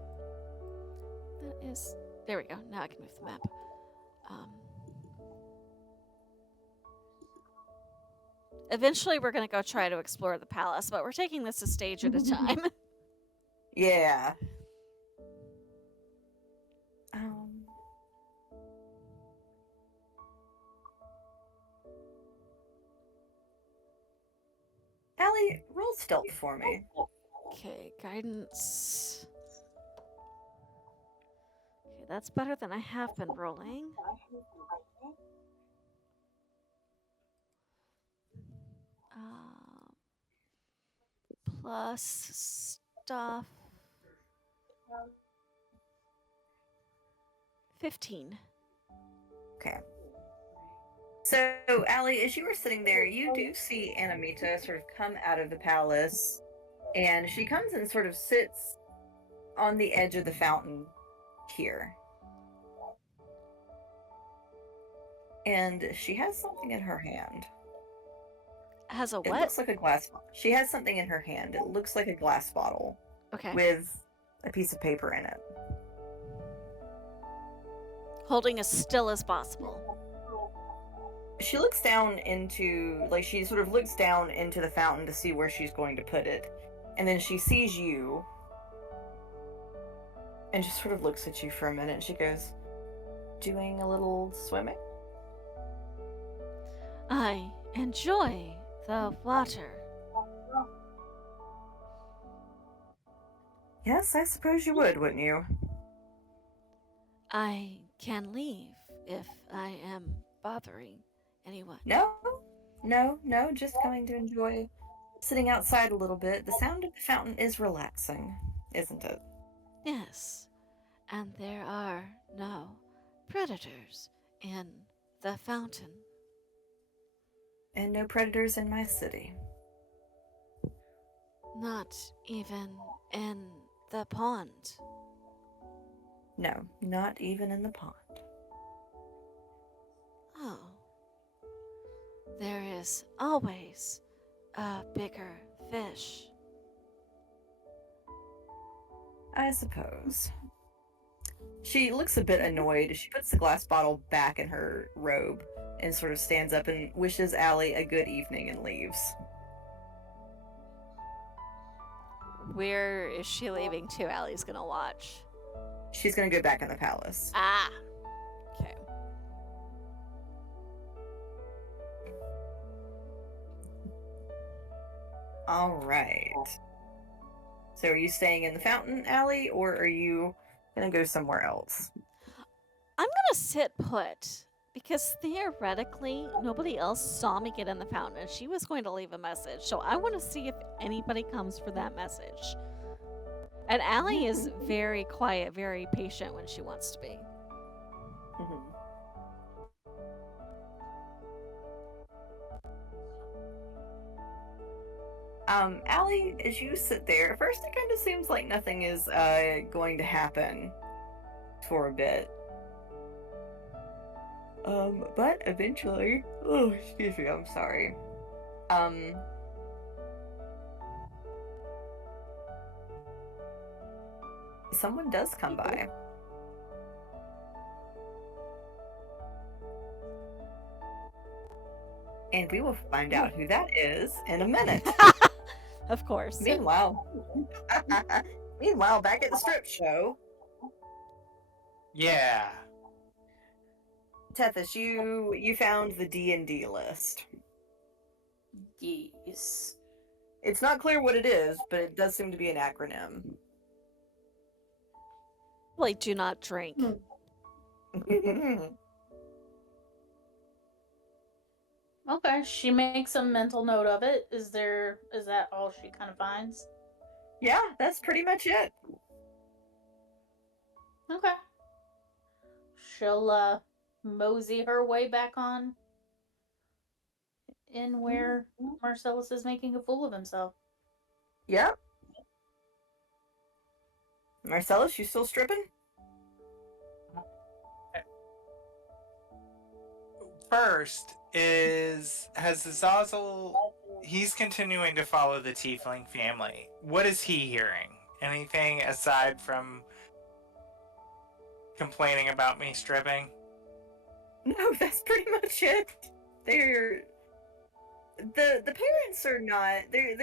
There we go. Now I can move the map. Eventually, we're going to go try to explore the palace, but we're taking this a stage at a time. Yeah. Allie, roll stealth for me. Okay, guidance. Okay, that's better than I have been rolling. Plus stuff. 15. Okay. So, Allie, as you were sitting there, you do see Anamita sort of come out of the palace, and she comes and sort of sits on the edge of the fountain here. And she has something in her hand. Has a what? It looks like a glass. She has something in her hand. It looks like a glass bottle. Okay. With a piece of paper in it. Holding as still as possible. She looks down into, she sort of looks down into the fountain to see where she's going to put it. And then she sees you. And just sort of looks at you for a minute. And she goes, doing a little swimming? I enjoy the water. Yes, I suppose you would, wouldn't you? I can leave if I am bothering anyone. No, no, just coming to enjoy sitting outside a little bit. The sound of the fountain is relaxing, isn't it? Yes, and there are no predators in the fountain. And no predators in my city. Not even in the pond. No, not even in the pond. Oh. There is always a bigger fish. I suppose. She looks a bit annoyed. She puts the glass bottle back in her robe and sort of stands up and wishes Allie a good evening and leaves. Where is she leaving to? Allie's gonna watch. She's gonna go back in the palace. Ah. Okay. All right. So are you staying in the fountain, Allie, or are you gonna go somewhere else? I'm gonna sit put because theoretically nobody else saw me get in the fountain and she was going to leave a message. So I want to see if anybody comes for that message. And Allie is very quiet, very patient when she wants to be. Mhm. Allie, as you sit there, at first it kind of seems like nothing is going to happen for a bit. But eventually, oh, excuse me, I'm sorry. Someone does come by. And we will find out who that is in a minute. Of course. Meanwhile, back at the strip show, Yeah. Tethys, you found the D&D list. Yes. It's not clear what it is, but it does seem to be an acronym. Like, do not drink. Okay, she makes a mental note of it. Is that all she kind of finds? Yeah, that's pretty much it. Okay. She'll mosey her way back on in where Marcellus is making a fool of himself. Yep. Marcellus, you still stripping? First has Azazel, he's continuing to follow the Tiefling family. What is he hearing? Anything aside from complaining about me stripping? No, that's pretty much it. They're the parents are not they're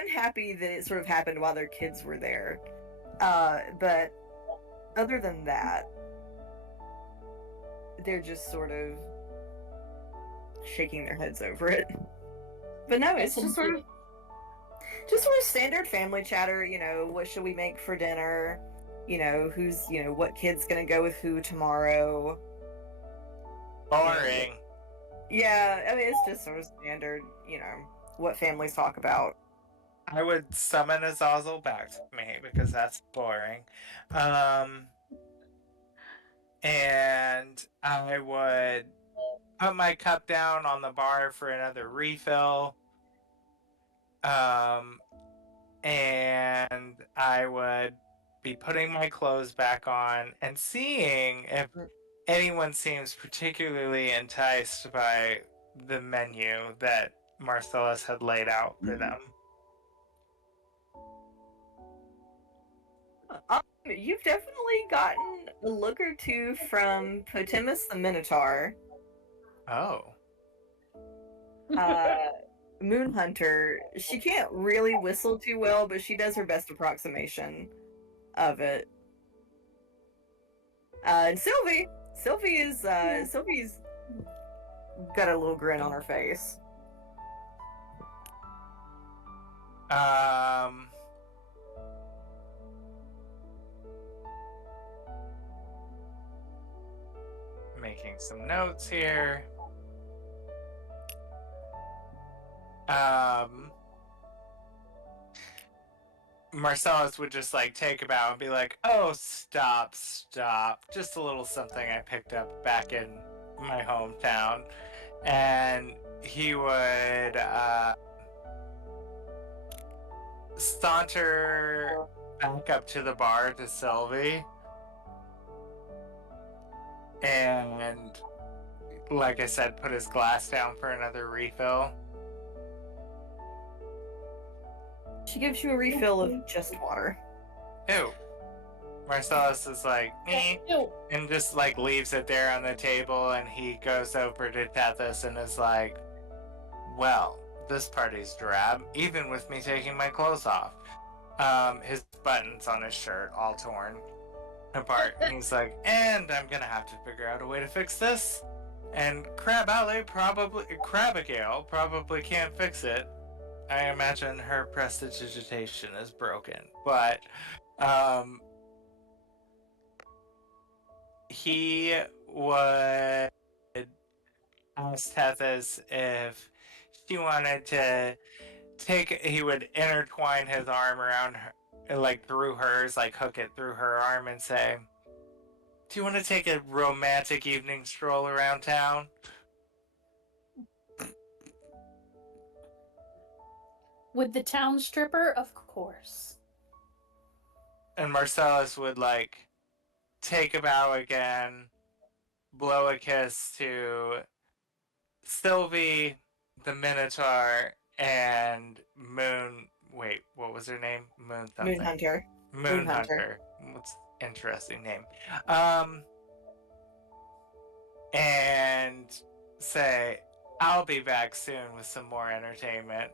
unhappy that it sort of happened while their kids were there. But other than that, they're just sort of shaking their heads over it. But no, it's just sort of standard family chatter, what should we make for dinner? Who's, what kid's gonna go with who tomorrow? Boring. Yeah, I mean, it's just sort of standard, what families talk about. I would summon Azazel back to me because that's boring. And I would put my cup down on the bar for another refill. And I would be putting my clothes back on and seeing if anyone seems particularly enticed by the menu that Marcellus had laid out for them. You've definitely gotten a look or two from Potimus the Minotaur. Oh. Moon Hunter. She can't really whistle too well, but she does her best approximation of it. And Sylvie's got a little grin on her face. Um, making some notes here. Marcellus would just like take a bow and be like, "Oh, stop. Just a little something I picked up back in my hometown." And he would saunter back up to the bar to Sylvie. And, like I said, put his glass down for another refill. She gives you a refill of just water. Ew. Marcellus is like, eh, Ew. and just like leaves it there on the table, and he goes over to Tethys and is like, "Well, this party's drab, even with me taking my clothes off." His buttons on his shirt all torn apart, and he's like, "And I'm gonna have to figure out a way to fix this. And Crabagale probably can't fix it. I imagine her prestidigitation is broken, but he would ask Tethys if she wanted to he would intertwine his arm around her, like through hers, like hook it through her arm and say, "Do you want to take a romantic evening stroll around town?" With the town stripper, of course. And Marcellus would like take a bow again, blow a kiss to Sylvie, the Minotaur, and Moon. Wait, what was her name? Moon something. Moonhunter. Moonhunter. What's interesting name? And say, "I'll be back soon with some more entertainment."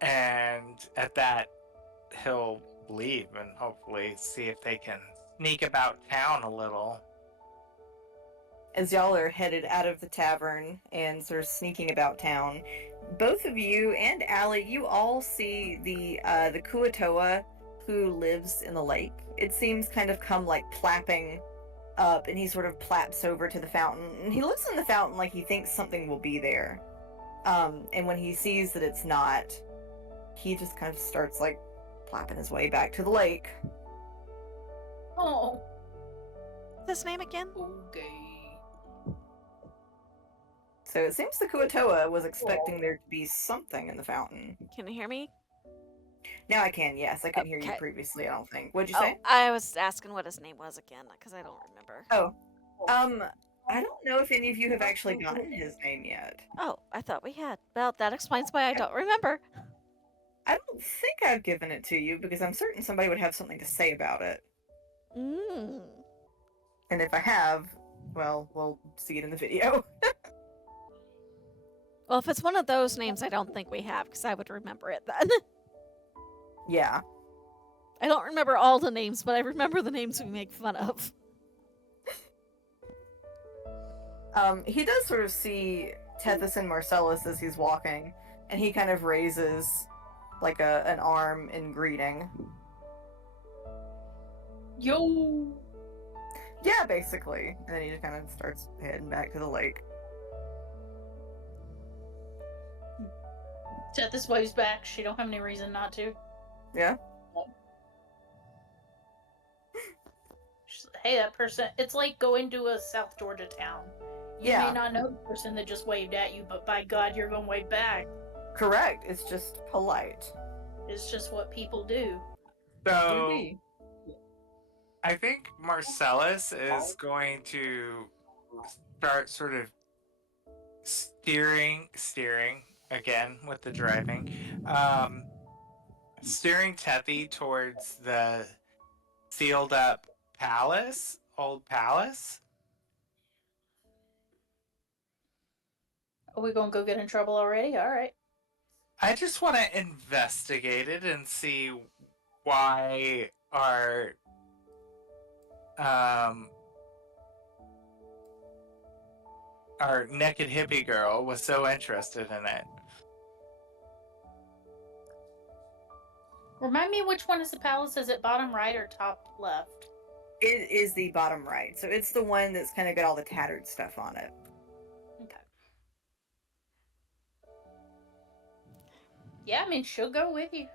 And at that, he'll leave and hopefully see if they can sneak about town a little. As y'all are headed out of the tavern and sort of sneaking about town, both of you and Allie, you all see the Kuatoa who lives in the lake. It seems kind of come like plapping up, and he sort of plaps over to the fountain, and he looks in the fountain like he thinks something will be there. And when he sees that it's not, he just kind of starts like plapping his way back to the lake. Oh. This name again? Okay. So it seems the Kuatoa was expecting there to be something in the fountain. Can you hear me? Now I can, yes. I couldn't hear you Okay. previously, I don't think. What'd you Oh, say? I was asking what his name was again because I don't remember. Oh. I don't know if any of you have actually gotten his name yet. Oh, I thought we had. Well, that explains why I don't remember. I don't think I've given it to you because I'm certain somebody would have something to say about it. Mm. And if I have, well, we'll see it in the video. Well, if it's one of those names, I don't think we have because I would remember it then. Yeah. I don't remember all the names, but I remember the names we make fun of. He does sort of see Tethys and Marcellus as he's walking, and he kind of raises like an arm in greeting. Yo. Yeah, basically. And then he just kind of starts heading back to the lake. Tethys waves back. She don't have any reason not to. Yeah. She's like, hey, that person. It's like going to a South Georgia town. You Yeah. may not know the person that just waved at you, but by God, you're gonna wave back. Correct. It's just polite. It's just what people do. So, Indeed. I think Marcellus is going to start sort of steering again with the driving, steering Tethy towards the sealed up old palace. Are we gonna go get in trouble already? All right. I just want to investigate it and see why our naked hippie girl was so interested in it. Remind me which one is the palace? Is it bottom right or top left? It is the bottom right, so it's the one that's kind of got all the tattered stuff on it. Okay. Yeah, I mean, she'll go with you.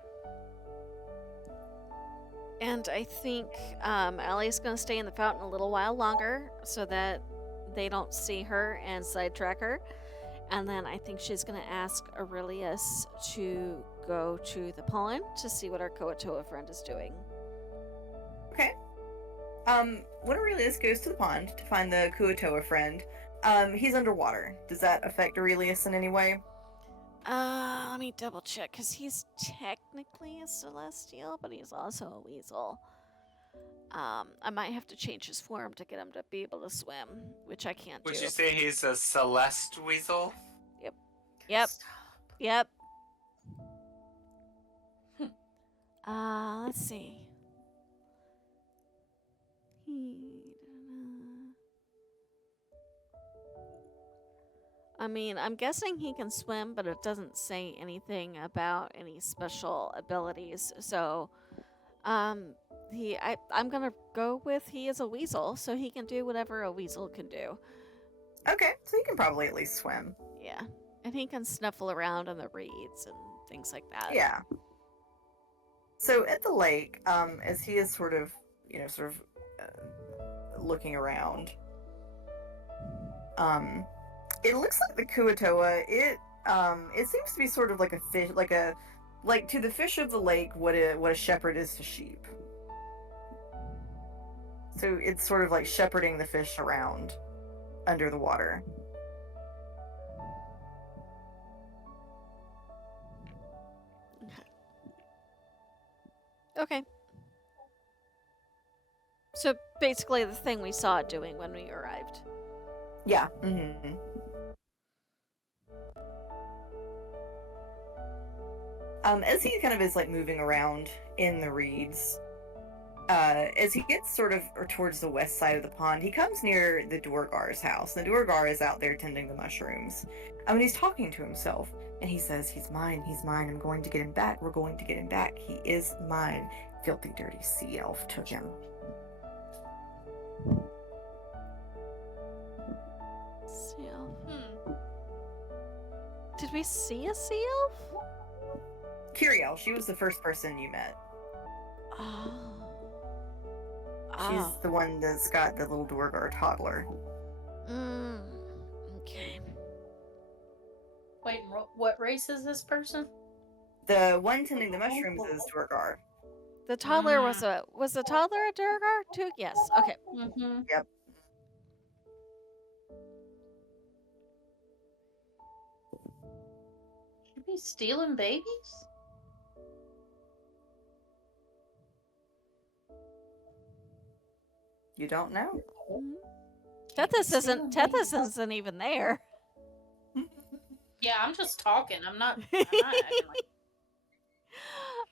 And I think Allie's going to stay in the fountain a little while longer so that they don't see her and sidetrack her. And then I think she's going to ask Aurelius to go to the pond to see what our Koatoa friend is doing. Okay. When Aurelius goes to the pond to find the Kuatoa friend, he's underwater. Does that affect Aurelius in any way? Let me double check, because he's technically a celestial, but he's also a weasel. I might have to change his form to get him to be able to swim, which I can't do. Would you say he's a Celeste weasel? Yep. Stop. Yep. Let's see. I mean, I'm guessing he can swim, but it doesn't say anything about any special abilities. So, I'm gonna go with he is a weasel, so he can do whatever a weasel can do. Okay, so he can probably at least swim. Yeah, and he can snuffle around in the reeds and things like that. Yeah. So at the lake, as he is sort of looking around, it looks like the Kuatoa. It seems to be sort of like a fish, like to the fish of the lake what a shepherd is to sheep. So it's sort of like shepherding the fish around under the water. Okay. So basically the thing we saw it doing when we arrived. Yeah. Mm-hmm. As he kind of is like moving around in the reeds, as he gets sort of towards the west side of the pond, he comes near the Duergar's house. The Duergar is out there tending the mushrooms. And he's talking to himself, and he says, he's mine, I'm going to get him back, we're going to get him back, he is mine. Filthy, dirty sea elf took him. Sea elf. Did we see a sea elf? Kiriel, she was the first person you met. Oh. She's the one that's got the little Duergar toddler. Okay. Wait, what race is this person? The one tending the mushrooms is Duergar. The toddler was the toddler a Durgar too? Yes. Okay. Mm-hmm. Yep. Should be stealing babies? You don't know? Tethys isn't even there. Yeah, I'm just talking. I'm not acting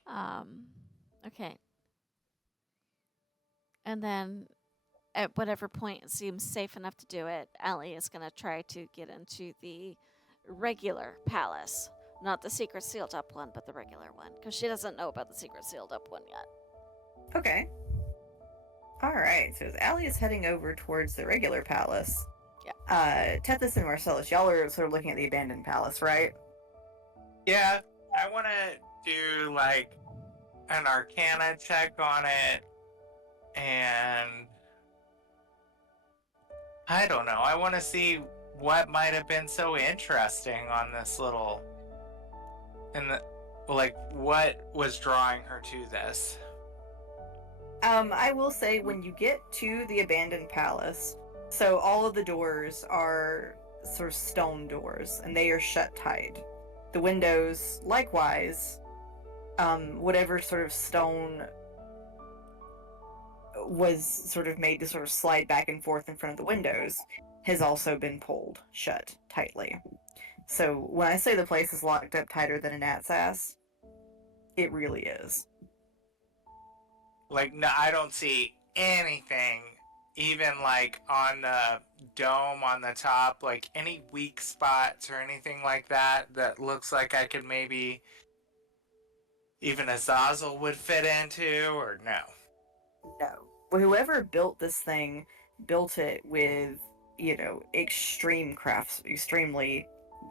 like... Okay. And then at whatever point it seems safe enough to do it, Allie is going to try to get into the regular palace. Not the secret sealed up one, but the regular one. Because she doesn't know about the secret sealed up one yet. Okay. Alright, so as Allie is heading over towards the regular palace, Tethys and Marcellus, y'all are sort of looking at the abandoned palace, right? Yeah, I want to do like an Arcana check on it, and I don't know. I want to see what might have been so interesting on this little, what was drawing her to this. I will say when you get to the abandoned palace, so all of the doors are sort of stone doors, and they are shut tight. The windows, likewise, whatever sort of stone was sort of made to sort of slide back and forth in front of the windows, has also been pulled shut tightly. So when I say the place is locked up tighter than a gnat's ass, it really is. Like, no, I don't see anything, even like on the dome on the top, like any weak spots or anything like that that looks like I could maybe even Azazel would fit into, or no? No. Well, whoever built this thing built it with, extremely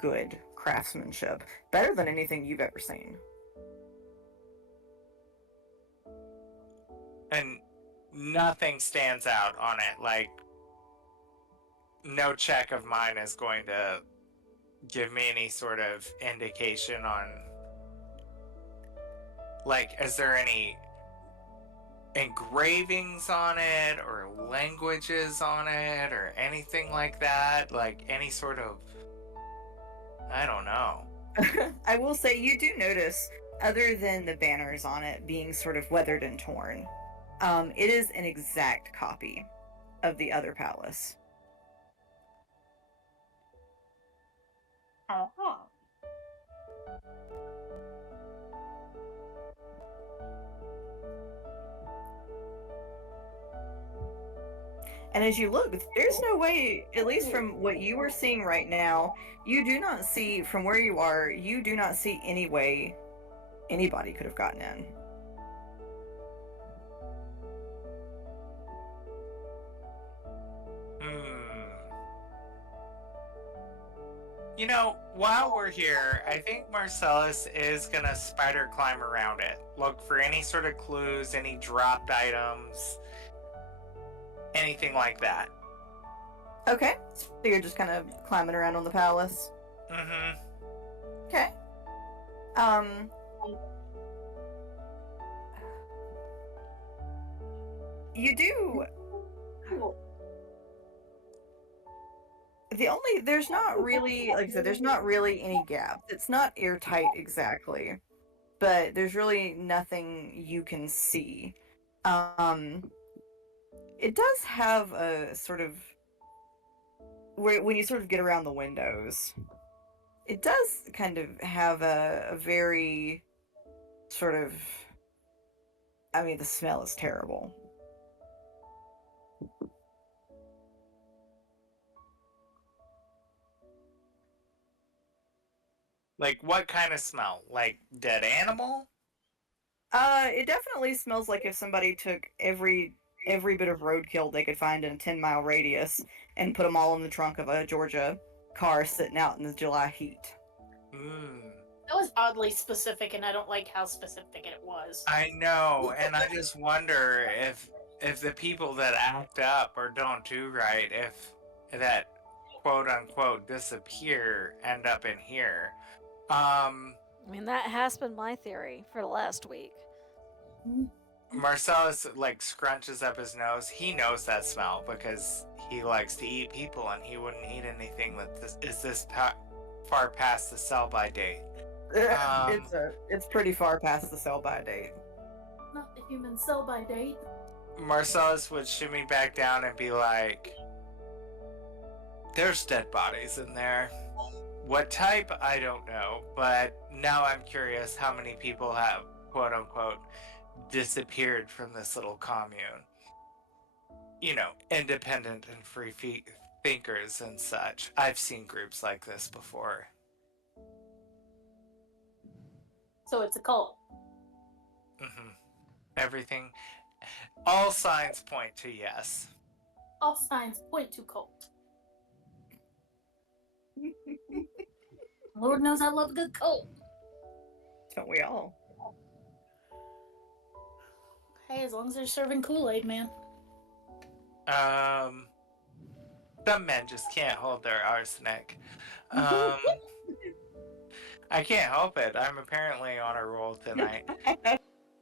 good craftsmanship. Better than anything you've ever seen. And nothing stands out on it. Like, no check of mine is going to give me any sort of indication on, like, is there any engravings on it or languages on it or anything like that? Like, any sort of, I don't know. I will say you do notice, other than the banners on it being sort of weathered and torn, it is an exact copy of the other palace. Uh-huh. And as you look, there's no way, at least from what you are seeing right now, you do not see, from where you are, you do not see any way anybody could have gotten in. You know, while we're here, I think Marcellus is gonna spider climb around it. Look for any sort of clues, any dropped items, anything like that. Okay, so you're just kind of climbing around on the palace. Mm-hmm. Okay. You do. There's not really, like I said, there's not really any gaps. It's not airtight exactly, but there's really nothing you can see. It does have a sort of, when you sort of get around the windows, it does kind of have a very sort of, I mean, the smell is terrible. Like, what kind of smell? Like dead animal? It definitely smells like if somebody took every bit of roadkill they could find in a 10-mile radius and put them all in the trunk of a Georgia car sitting out in the July heat. That was oddly specific, and I don't like how specific it was. I know, and I just wonder if the people that act up or don't do right, if that quote unquote disappear end up in here. I mean, that has been my theory for the last week. Marcellus like scrunches up his nose. He knows that smell because he likes to eat people, and he wouldn't eat anything that is this far past the sell-by date. It's pretty far past the sell-by date. Not the human sell-by date. Marcellus would shimmy back down and be like, "There's dead bodies in there. What type, I don't know, but now I'm curious how many people have, quote unquote, disappeared from this little commune. You know, independent and free thinkers and such. I've seen groups like this before." So it's a cult. Mm-hmm. Everything, all signs point to yes. All signs point to cult. Lord knows I love a good cult. Don't we all? Hey, as long as they're serving Kool-Aid, man. Some men just can't hold their arsenic. I can't help it. I'm apparently on a roll tonight.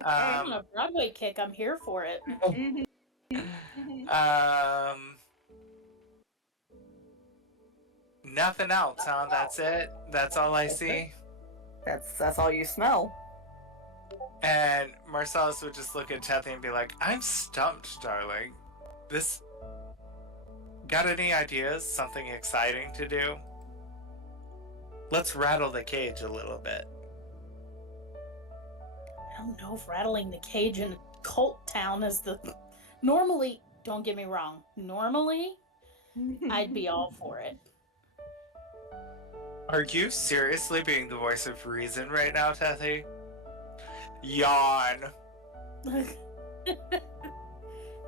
I'm on a Broadway kick. I'm here for it. Nothing else, huh? That's it? That's all I see? That's all you smell. And Marcellus would just look at Tethy and be like, "I'm stumped, darling. This... Got any ideas? Something exciting to do? Let's rattle the cage a little bit." I don't know if rattling the cage in a cult town is the... Normally, don't get me wrong, normally, I'd be all for it. Are you seriously being the voice of reason right now, Tethy? Yawn.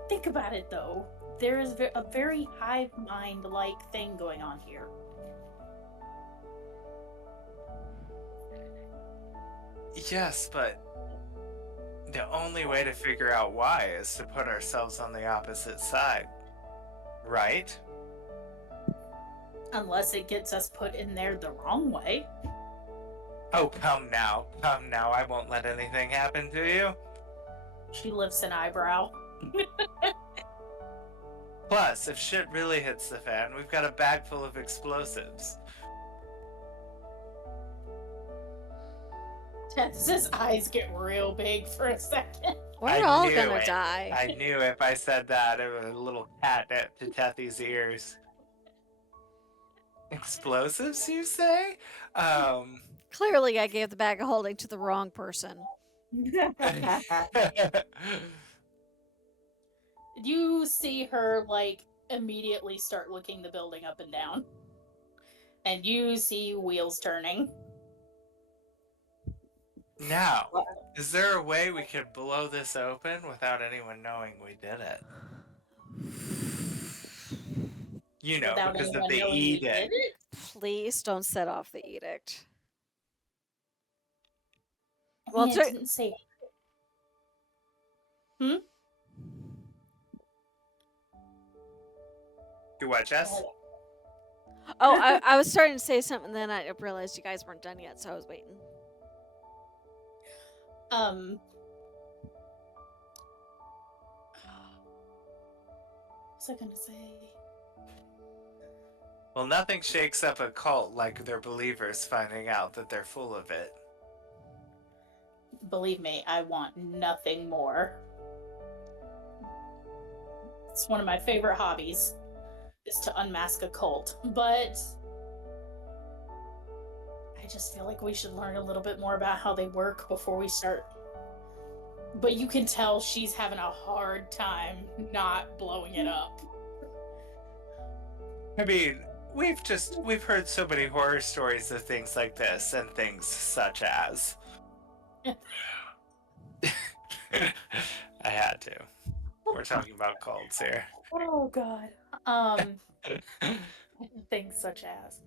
Think about it, though. There is a very hive mind-like thing going on here. Yes, but the only way to figure out why is to put ourselves on the opposite side, right? Unless it gets us put in there the wrong way. Oh, come now. Come now. I won't let anything happen to you. She lifts an eyebrow. Plus, if shit really hits the fan, we've got a bag full of explosives. Teth's eyes get real big for a second. We're I all knew gonna it. die. I knew if I said that, it was a little catnip to Tethy's ears. Explosives, you say? Clearly, I gave the bag of holding to the wrong person. You see her, like, immediately start looking the building up and down. And you see wheels turning. Now, is there a way we could blow this open without anyone knowing we did it? You know, Without because of anyone the knowing we edict. did it? Please don't set off the edict. Well, Well, it didn't say. Do what, Jess? Oh, I was starting to say something, then I realized you guys weren't done yet, so I was waiting. What was I gonna say? Well, nothing shakes up a cult like their believers finding out that they're full of it. Believe me, I want nothing more. It's one of my favorite hobbies, is to unmask a cult. But I just feel like we should learn a little bit more about how they work before we start. But you can tell she's having a hard time not blowing it up. I mean, we've heard so many horror stories of things like this and things such as. I had to. We're talking about cults here. Oh god. Things such as.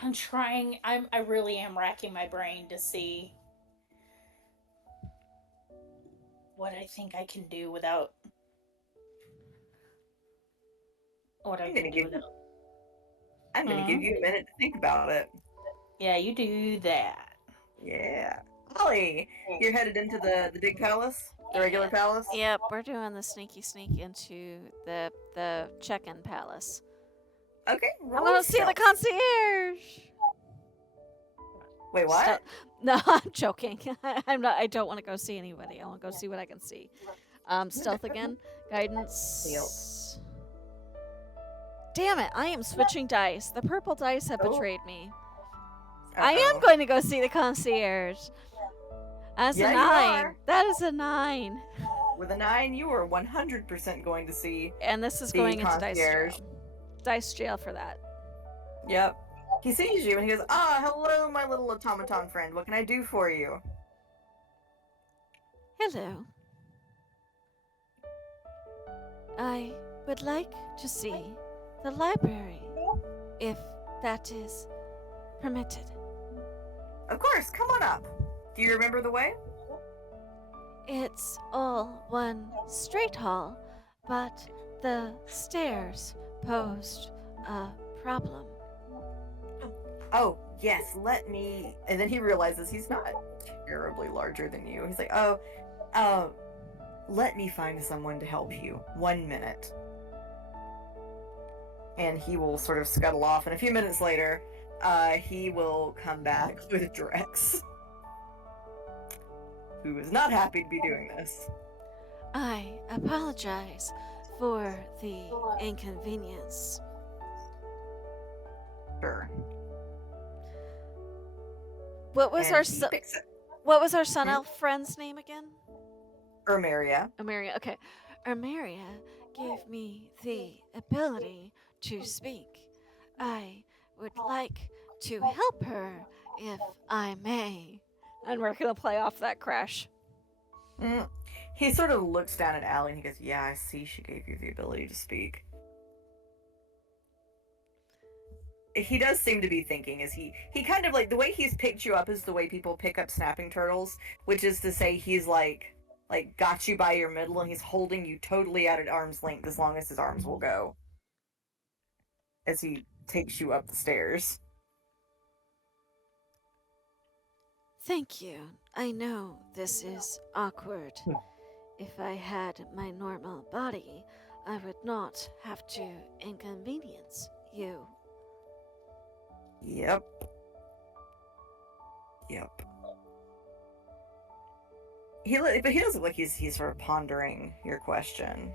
I'm trying. I really am racking my brain to see what I think I can do without. What I can do without. I'm gonna give you a minute to think about it. Yeah, you do that. Yeah. Ollie, you're headed into the big palace? The regular palace? Yep, we're doing the sneaky sneak into the check-in palace. Okay. I want to see the concierge. Wait, what? No, I'm joking. I'm not. I don't want to go see anybody. I want to go see what I can see. Stealth again. Guidance. Damn it! I am switching dice. The purple dice have betrayed me. I am going to go see the concierge. That's a 9. That is a 9. With a 9, you are 100% going to see. And this is going into dice jail. Dice jail for that. Yep. He sees you and he goes, hello, my little automaton friend. What can I do for you? Hello. I would like to see the library, if that is permitted. Of course, come on up. Do you remember the way? It's all one straight hall, but the stairs posed a problem. Oh, yes, let me... And then he realizes he's not terribly larger than you. He's like, let me find someone to help you. 1 minute. And he will sort of scuttle off, and a few minutes later, he will come back with Drex, who is not happy to be doing this. I apologize for the inconvenience. Sure. What was our sun elf friend's name again? Ermaria. Ermaria. Okay. Ermaria gave me the ability to speak. I would like to help her if I may. And we're gonna play off that crash. Mm. He sort of looks down at Allie and he goes, "Yeah, I see she gave you the ability to speak." He does seem to be thinking, is he kind of like, the way he's picked you up is the way people pick up snapping turtles, which is to say he's like got you by your middle and he's holding you totally out at arm's length as long as his arms will go as he takes you up the stairs. Thank you. I know this is awkward. If I had my normal body, I would not have to inconvenience you. Yep. But he does look like he's sort of pondering your question.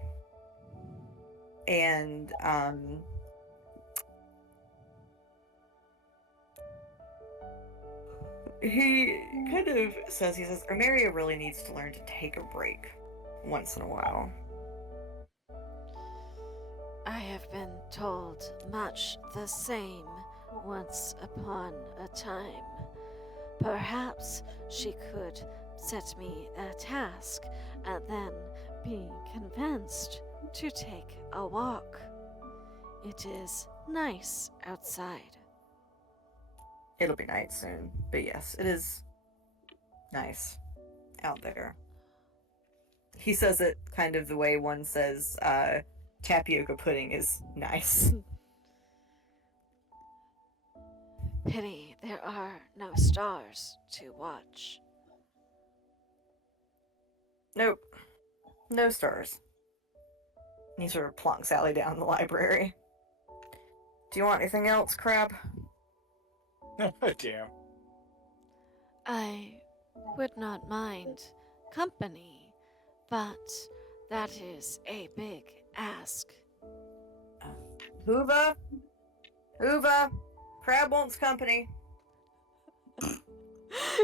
And he kind of says, Armeria really needs to learn to take a break once in a while. I have been told much the same once upon a time. Perhaps she could set me a task and then be convinced to take a walk. It is nice outside. It'll be night soon, but yes, it is nice out there. He says it kind of the way one says tapioca pudding is nice. Pity there are no stars to watch. Nope. No stars. He sort of plonks Allie down in the library. Do you want anything else, Crab? Damn. I would not mind company, but that is a big ask. Hoova! Crab wants company.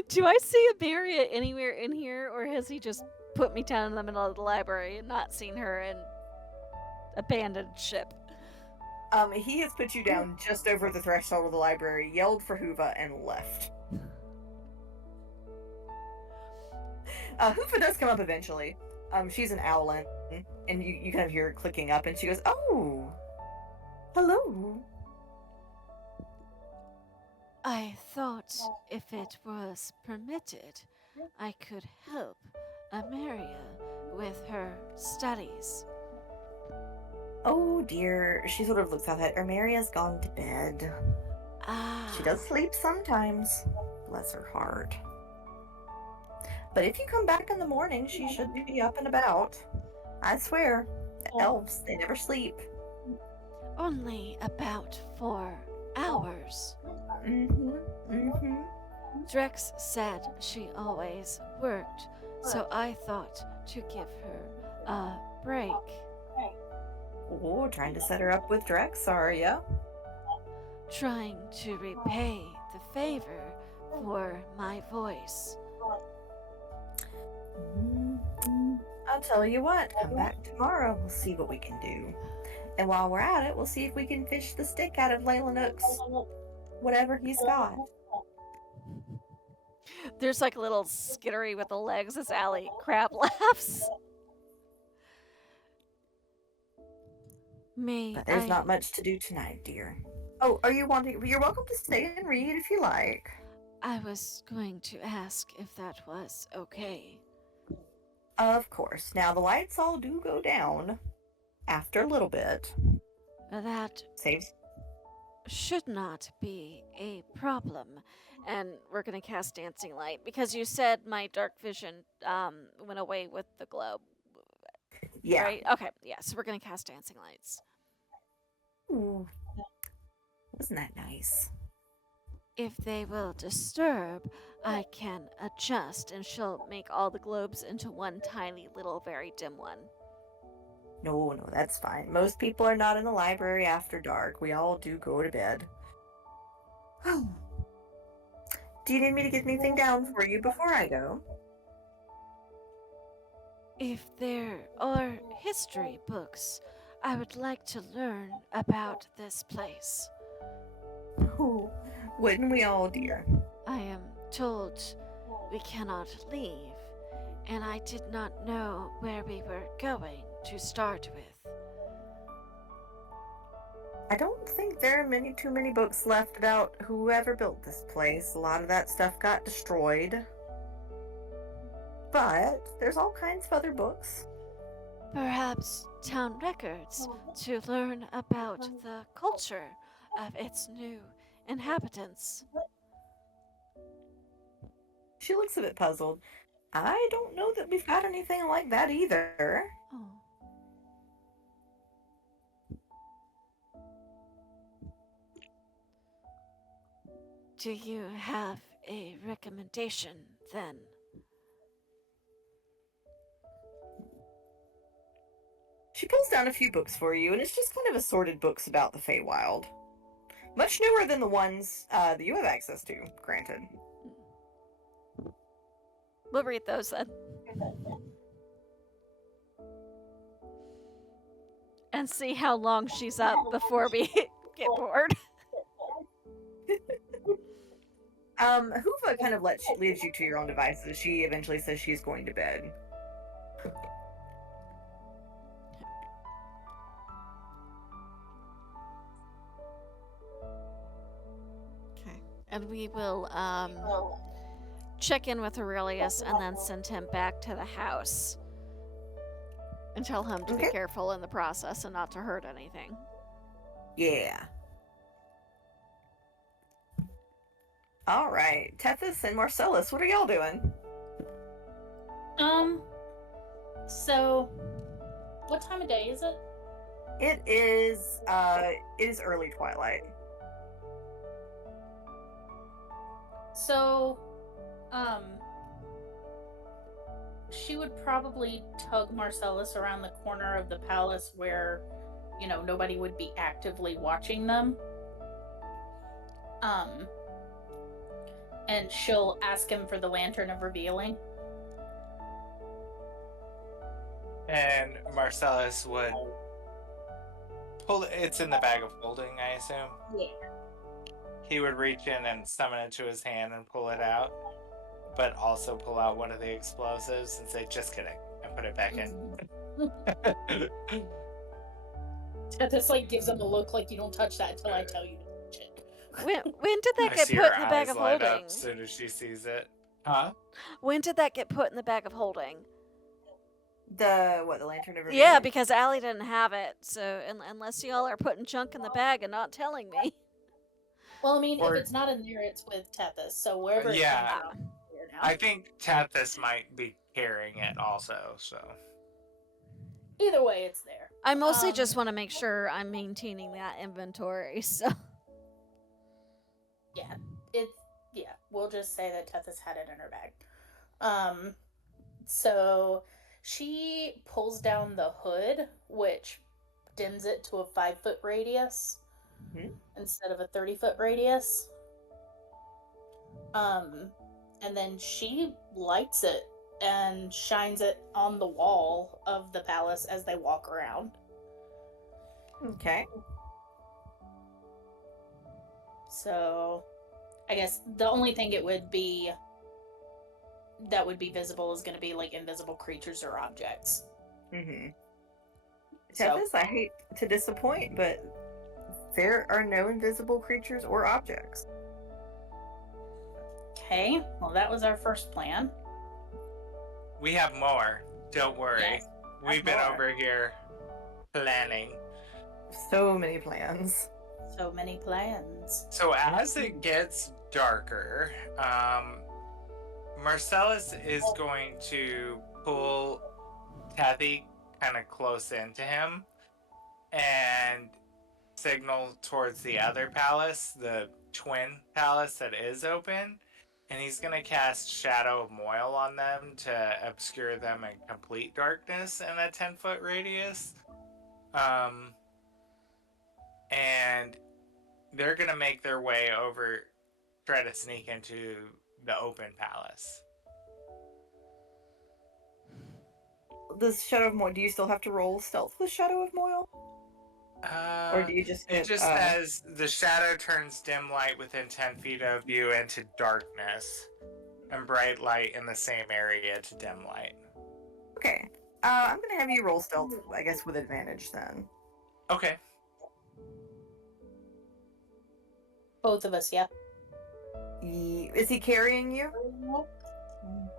Do I see a Maria anywhere in here, or has he just put me down in the middle of the library and not seen her and abandoned ship? He has put you down just over the threshold of the library, yelled for Hoova, and left. Hoova does come up eventually. She's an owlin, and you kind of hear her clicking up, and she goes, "Oh, hello." I thought if it was permitted, I could help Ameria with her studies. Oh dear, she sort of looks out at Armeria's gone to bed. Ah. She does sleep sometimes, bless her heart. But if you come back in the morning, she should be up and about. I swear, elves, they never sleep. Only about 4 hours. Drex said she always worked, so I thought to give her a break. Oh, trying to set her up with Drex, are ya? Trying to repay the favor for my voice. I'll tell you what, come back tomorrow, we'll see what we can do. And while we're at it, we'll see if we can fish the stick out of Layla Nook's whatever he's got. There's like a little skittery with the legs as Allie Crab laughs. But there's not much to do tonight, dear. Oh, you're welcome to stay and read if you like. I was going to ask if that was okay. Of course. Now, the lights all do go down after a little bit. That Saves. should not be a problem. And we're going to cast Dancing Light because you said my dark vision went away with the globe. Yeah. Right? Okay, yeah, so we're going to cast Dancing Lights. Ooh. Wasn't that nice? If they will disturb, I can adjust and she'll make all the globes into one tiny little very dim one. No, that's fine. Most people are not in the library after dark. We all do go to bed. Do you need me to get anything down for you before I go? If there are history books, I would like to learn about this place. Oh, wouldn't we all, dear? I am told we cannot leave, and I did not know where we were going to start with. I don't think there are too many books left about whoever built this place. A lot of that stuff got destroyed. But there's all kinds of other books. Perhaps town records to learn about the culture of its new inhabitants. She looks a bit puzzled. I don't know that we've got anything like that either. Oh. Do you have a recommendation then? She pulls down a few books for you, and it's just kind of assorted books about the Feywild. Much newer than the ones that you have access to, granted. We'll read those then. And see how long she's up before we get bored. Hoova kind of leaves you to your own devices. She eventually says she's going to bed. Okay. And we will check in with Aurelius and then send him back to the house. And tell him to be careful in the process and not to hurt anything. Yeah. All right, Tethys and Marcellus, what are y'all doing? So, what time of day is it? It is early twilight. So, she would probably tug Marcellus around the corner of the palace where, nobody would be actively watching them. And she'll ask him for the Lantern of Revealing. And Marcellus would pull it's in the bag of holding, I assume? Yeah. He would reach in and summon it to his hand and pull it out, but also pull out one of the explosives and say, just kidding, and put it back in. This gives him a look like you don't touch that until I tell you to touch it. When did that I get see put her in the bag eyes of light holding? up as soon as she sees it. Huh? When did that get put in the bag of holding? The Lantern of Revealing? Yeah, because Allie didn't have it. So unless y'all are putting junk in the bag and not telling me. Well, I mean, Or- if it's not in there, it's with Tethys, so wherever Yeah. it comes from, here now. I think Tethys might be carrying it also, so. Either way, it's there. I mostly just want to make sure I'm maintaining that inventory. So Yeah, we'll just say that Tethys had it in her bag. So she pulls down the hood, which dims it to a 5-foot radius instead of a 30-foot radius. And then she lights it and shines it on the wall of the palace as they walk around. Okay. So I guess the only thing that would be visible is going to be invisible creatures or objects. Mm-hmm. So, Tethys, I hate to disappoint, but there are no invisible creatures or objects. okay, well that was our first plan. We have more. Don't worry. Yes, We've been more. over here planning. So many plans. So many plans. So as it gets darker, Marcellus is going to pull Kathy kind of close into him and signal towards the other palace, the twin palace that is open. And he's going to cast Shadow of Moil on them to obscure them in complete darkness in a 10-foot radius. And they're going to make their way over, try to sneak into the open palace. The Shadow of Moil, do you still have to roll stealth with Shadow of Moil? Or do you just It get, just says the shadow turns dim light within 10 feet of you into darkness, and bright light in the same area to dim light. okay. I'm gonna have you roll stealth, I guess, with advantage then. Okay. Both of us, yeah. Is he carrying you?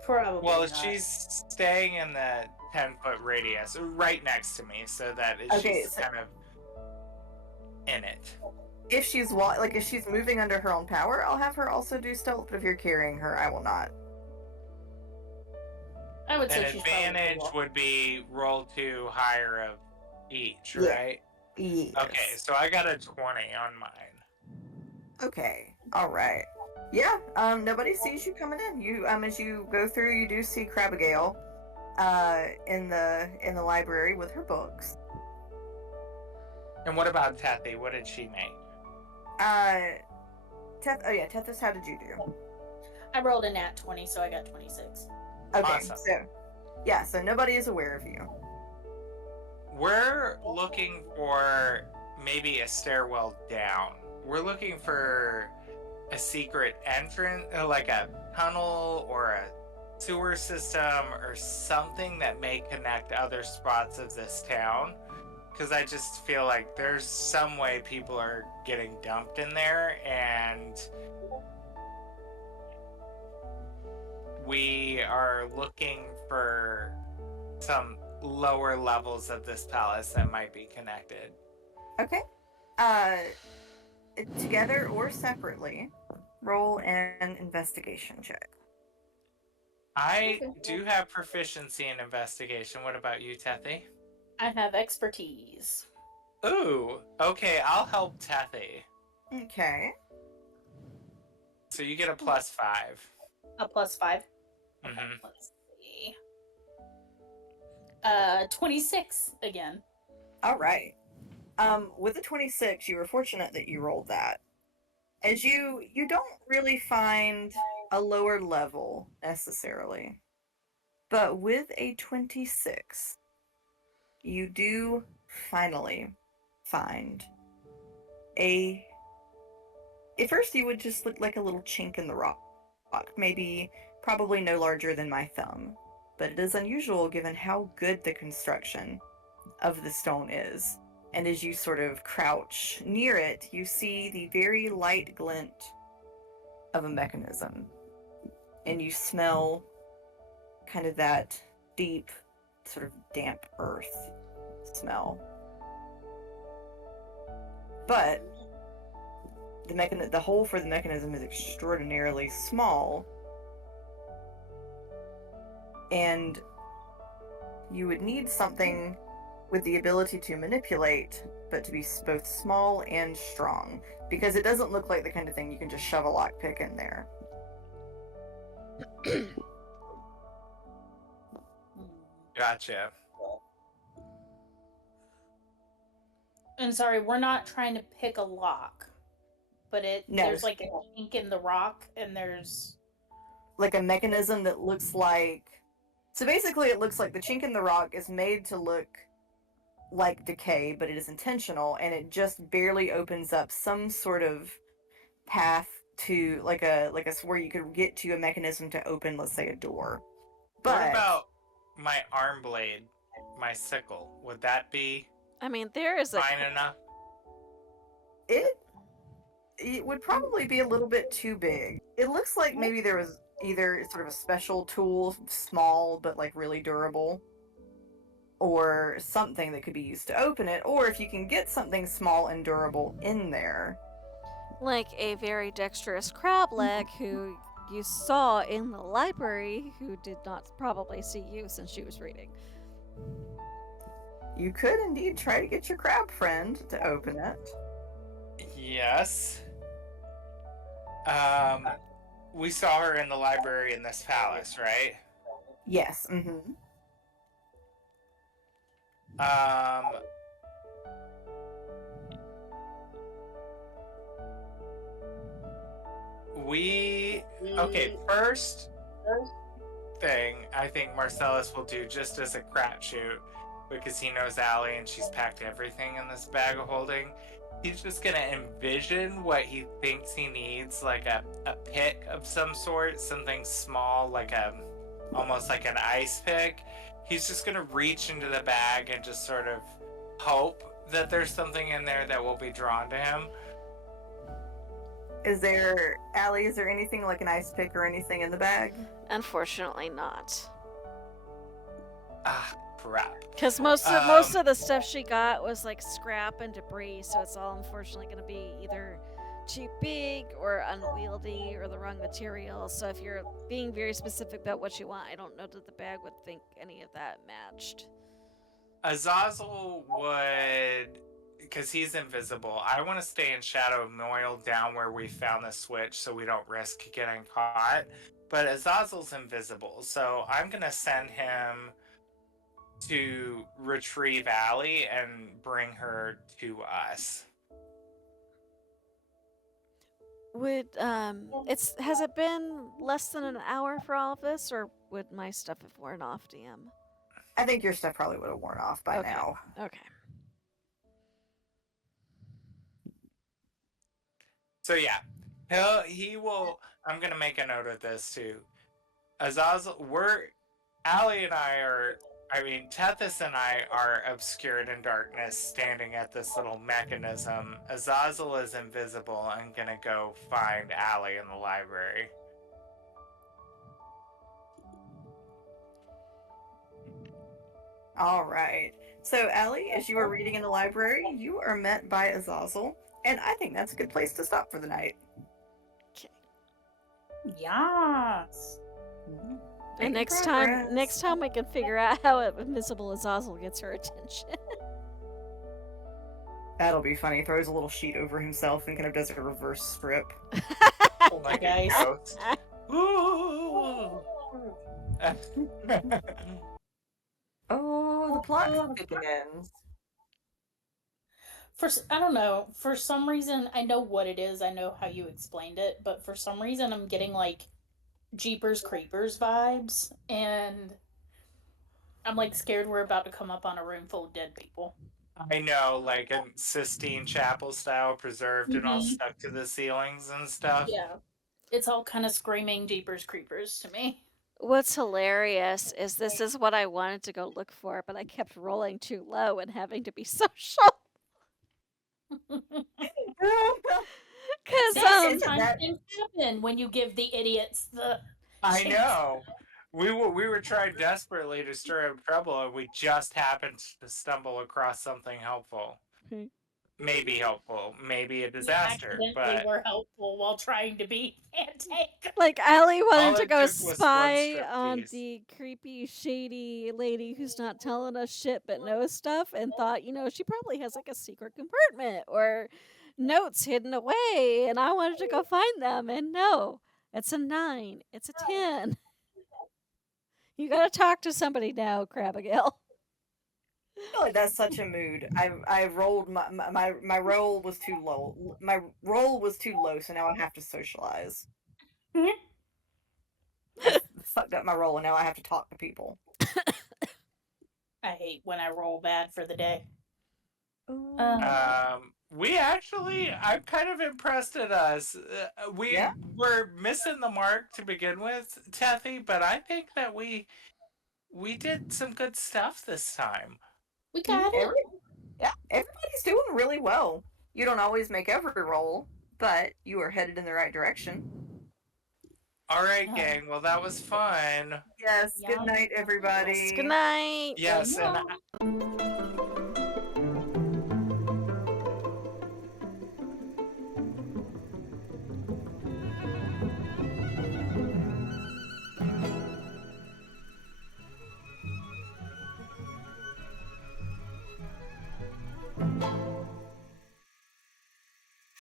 Probably. Well, not. she's staying in the 10-foot radius, right next to me, so that Okay, she's so- kind of in it. If she's if she's moving under her own power, I'll have her also do stealth. But if you're carrying her, I will not. I would say An she's advantage probably would be roll 2 higher of each, Yeah. right? Yes. Okay, so I got a 20 on mine. Okay. All right. Yeah. Nobody sees you coming in. You as you go through, you do see Crabagale, in the library with her books. And what about Tethy? What did she make? Tethys, how did you do? I rolled a nat 20, so I got 26. Okay. Awesome. So nobody is aware of you. We're looking for maybe a stairwell down. We're looking for a secret entrance, like a tunnel or a sewer system or something that may connect other spots of this town. Because I just feel like there's some way people are getting dumped in there, and we are looking for some lower levels of this palace that might be connected. Okay. Together or separately, roll an investigation check. I do have proficiency in investigation. What about you, Tethy? I have expertise. Ooh, okay, I'll help Tethy. Okay. So you get a +5. A +5. Okay, Mhm. let's see. 26 again. All right. With the 26, you were fortunate that you rolled that. As you don't really find a lower level necessarily, but with a 26, you do finally find at first you would just look like a little chink in the rock, probably no larger than my thumb, but it is unusual given how good the construction of the stone is. And as you sort of crouch near it, you see the very light glint of a mechanism. And you smell kind of that deep, sort of damp earth smell. But the hole for the mechanism is extraordinarily small, and you would need something with the ability to manipulate, but to be both small and strong, because it doesn't look like the kind of thing you can just shove a lockpick in there. Gotcha. And sorry, we're not trying to pick a lock, but No. there's like a kink in the rock, and there's Like a mechanism that looks like... So basically it looks like the chink in the rock is made to look like decay, but it is intentional, and it just barely opens up some sort of path to like a where you could get to a mechanism to open, let's say, a door. But What about my arm blade, my sickle? Would that be I mean, there is a fine enough? it would probably be a little bit too big. It looks like maybe there was either sort of a special tool, small but like really durable, or something that could be used to open it, or if you can get something small and durable in there. like a very dexterous crab leg who you saw in the library, who did not probably see you since she was reading. You could indeed try to get your crab friend to open it. Yes. We saw her in the library in this palace, right? Yes. Mm-hmm. Okay, first thing I think Marcellus will do, just as a crapshoot, because he knows Allie and she's packed everything in this bag of holding. He's just gonna envision what he thinks he needs, like a pick of some sort, something small, like almost like an ice pick. He's just gonna reach into the bag and just sort of hope that there's something in there that will be drawn to him. Allie, is there anything like an ice pick or anything in the bag? Unfortunately not. Ah, crap. Because most of the stuff she got was like scrap and debris, so it's all unfortunately going to be either too big or unwieldy or the wrong material. So if you're being very specific about what you want, I don't know that the bag would think any of that matched. Azazel would, because he's invisible. I want to stay in Shadow of Noil down where we found the switch so we don't risk getting caught. But Azazel's invisible, so I'm going to send him to retrieve Allie and bring her to us. Has it been less than an hour for all of this, or would my stuff have worn off, DM? I think your stuff probably would have worn off by now. Okay. So yeah, he will. I'm gonna make a note of this too. Azazel, Allie and I are. I mean, Tethys and I are obscured in darkness, standing at this little mechanism. Azazel is invisible and gonna go find Allie in the library. All right. So, Allie, as you are reading in the library, you are met by Azazel, and I think that's a good place to stop for the night. Yes. And next time we can figure out how invisible Azazel gets her attention. That'll be funny. He throws a little sheet over himself and kind of does a reverse strip. Oh my guys. Oh, the plot begins. I don't know. For some reason, I know what it is. I know how you explained it, but for some reason, I'm getting like Jeepers Creepers vibes, and I'm like scared we're about to come up on a room full of dead people. I know, like a Sistine Chapel style, preserved and all stuck to the ceilings and stuff. Yeah, it's all kind of screaming Jeepers Creepers to me. What's hilarious is this is what I wanted to go look for, but I kept rolling too low and having to be social. Because sometimes things happen when you give the idiots the. I know. We were trying desperately to stir up trouble, and we just happened to stumble across something helpful. Maybe helpful, maybe a disaster, but were helpful while trying to be antique. Like Allie wanted to go spy on the creepy, shady lady who's not telling us shit but knows stuff, and thought, she probably has like a secret compartment or notes hidden away, and I wanted to go find them, and no, it's a 9, it's a 10. You gotta talk to somebody now, Crabigail. I feel like that's such a mood. I rolled my roll was too low. My roll was too low, so now I have to socialize. I fucked up my roll, and now I have to talk to people. I hate when I roll bad for the day. I'm kind of impressed at us. We were missing the mark to begin with, Tethy, but I think that we did some good stuff this time. We got it. Everybody's doing really well. You don't always make every roll, but you are headed in the right direction. All right, gang. Well, that was fun. Yes. Good night, everybody. Good night. Yes, and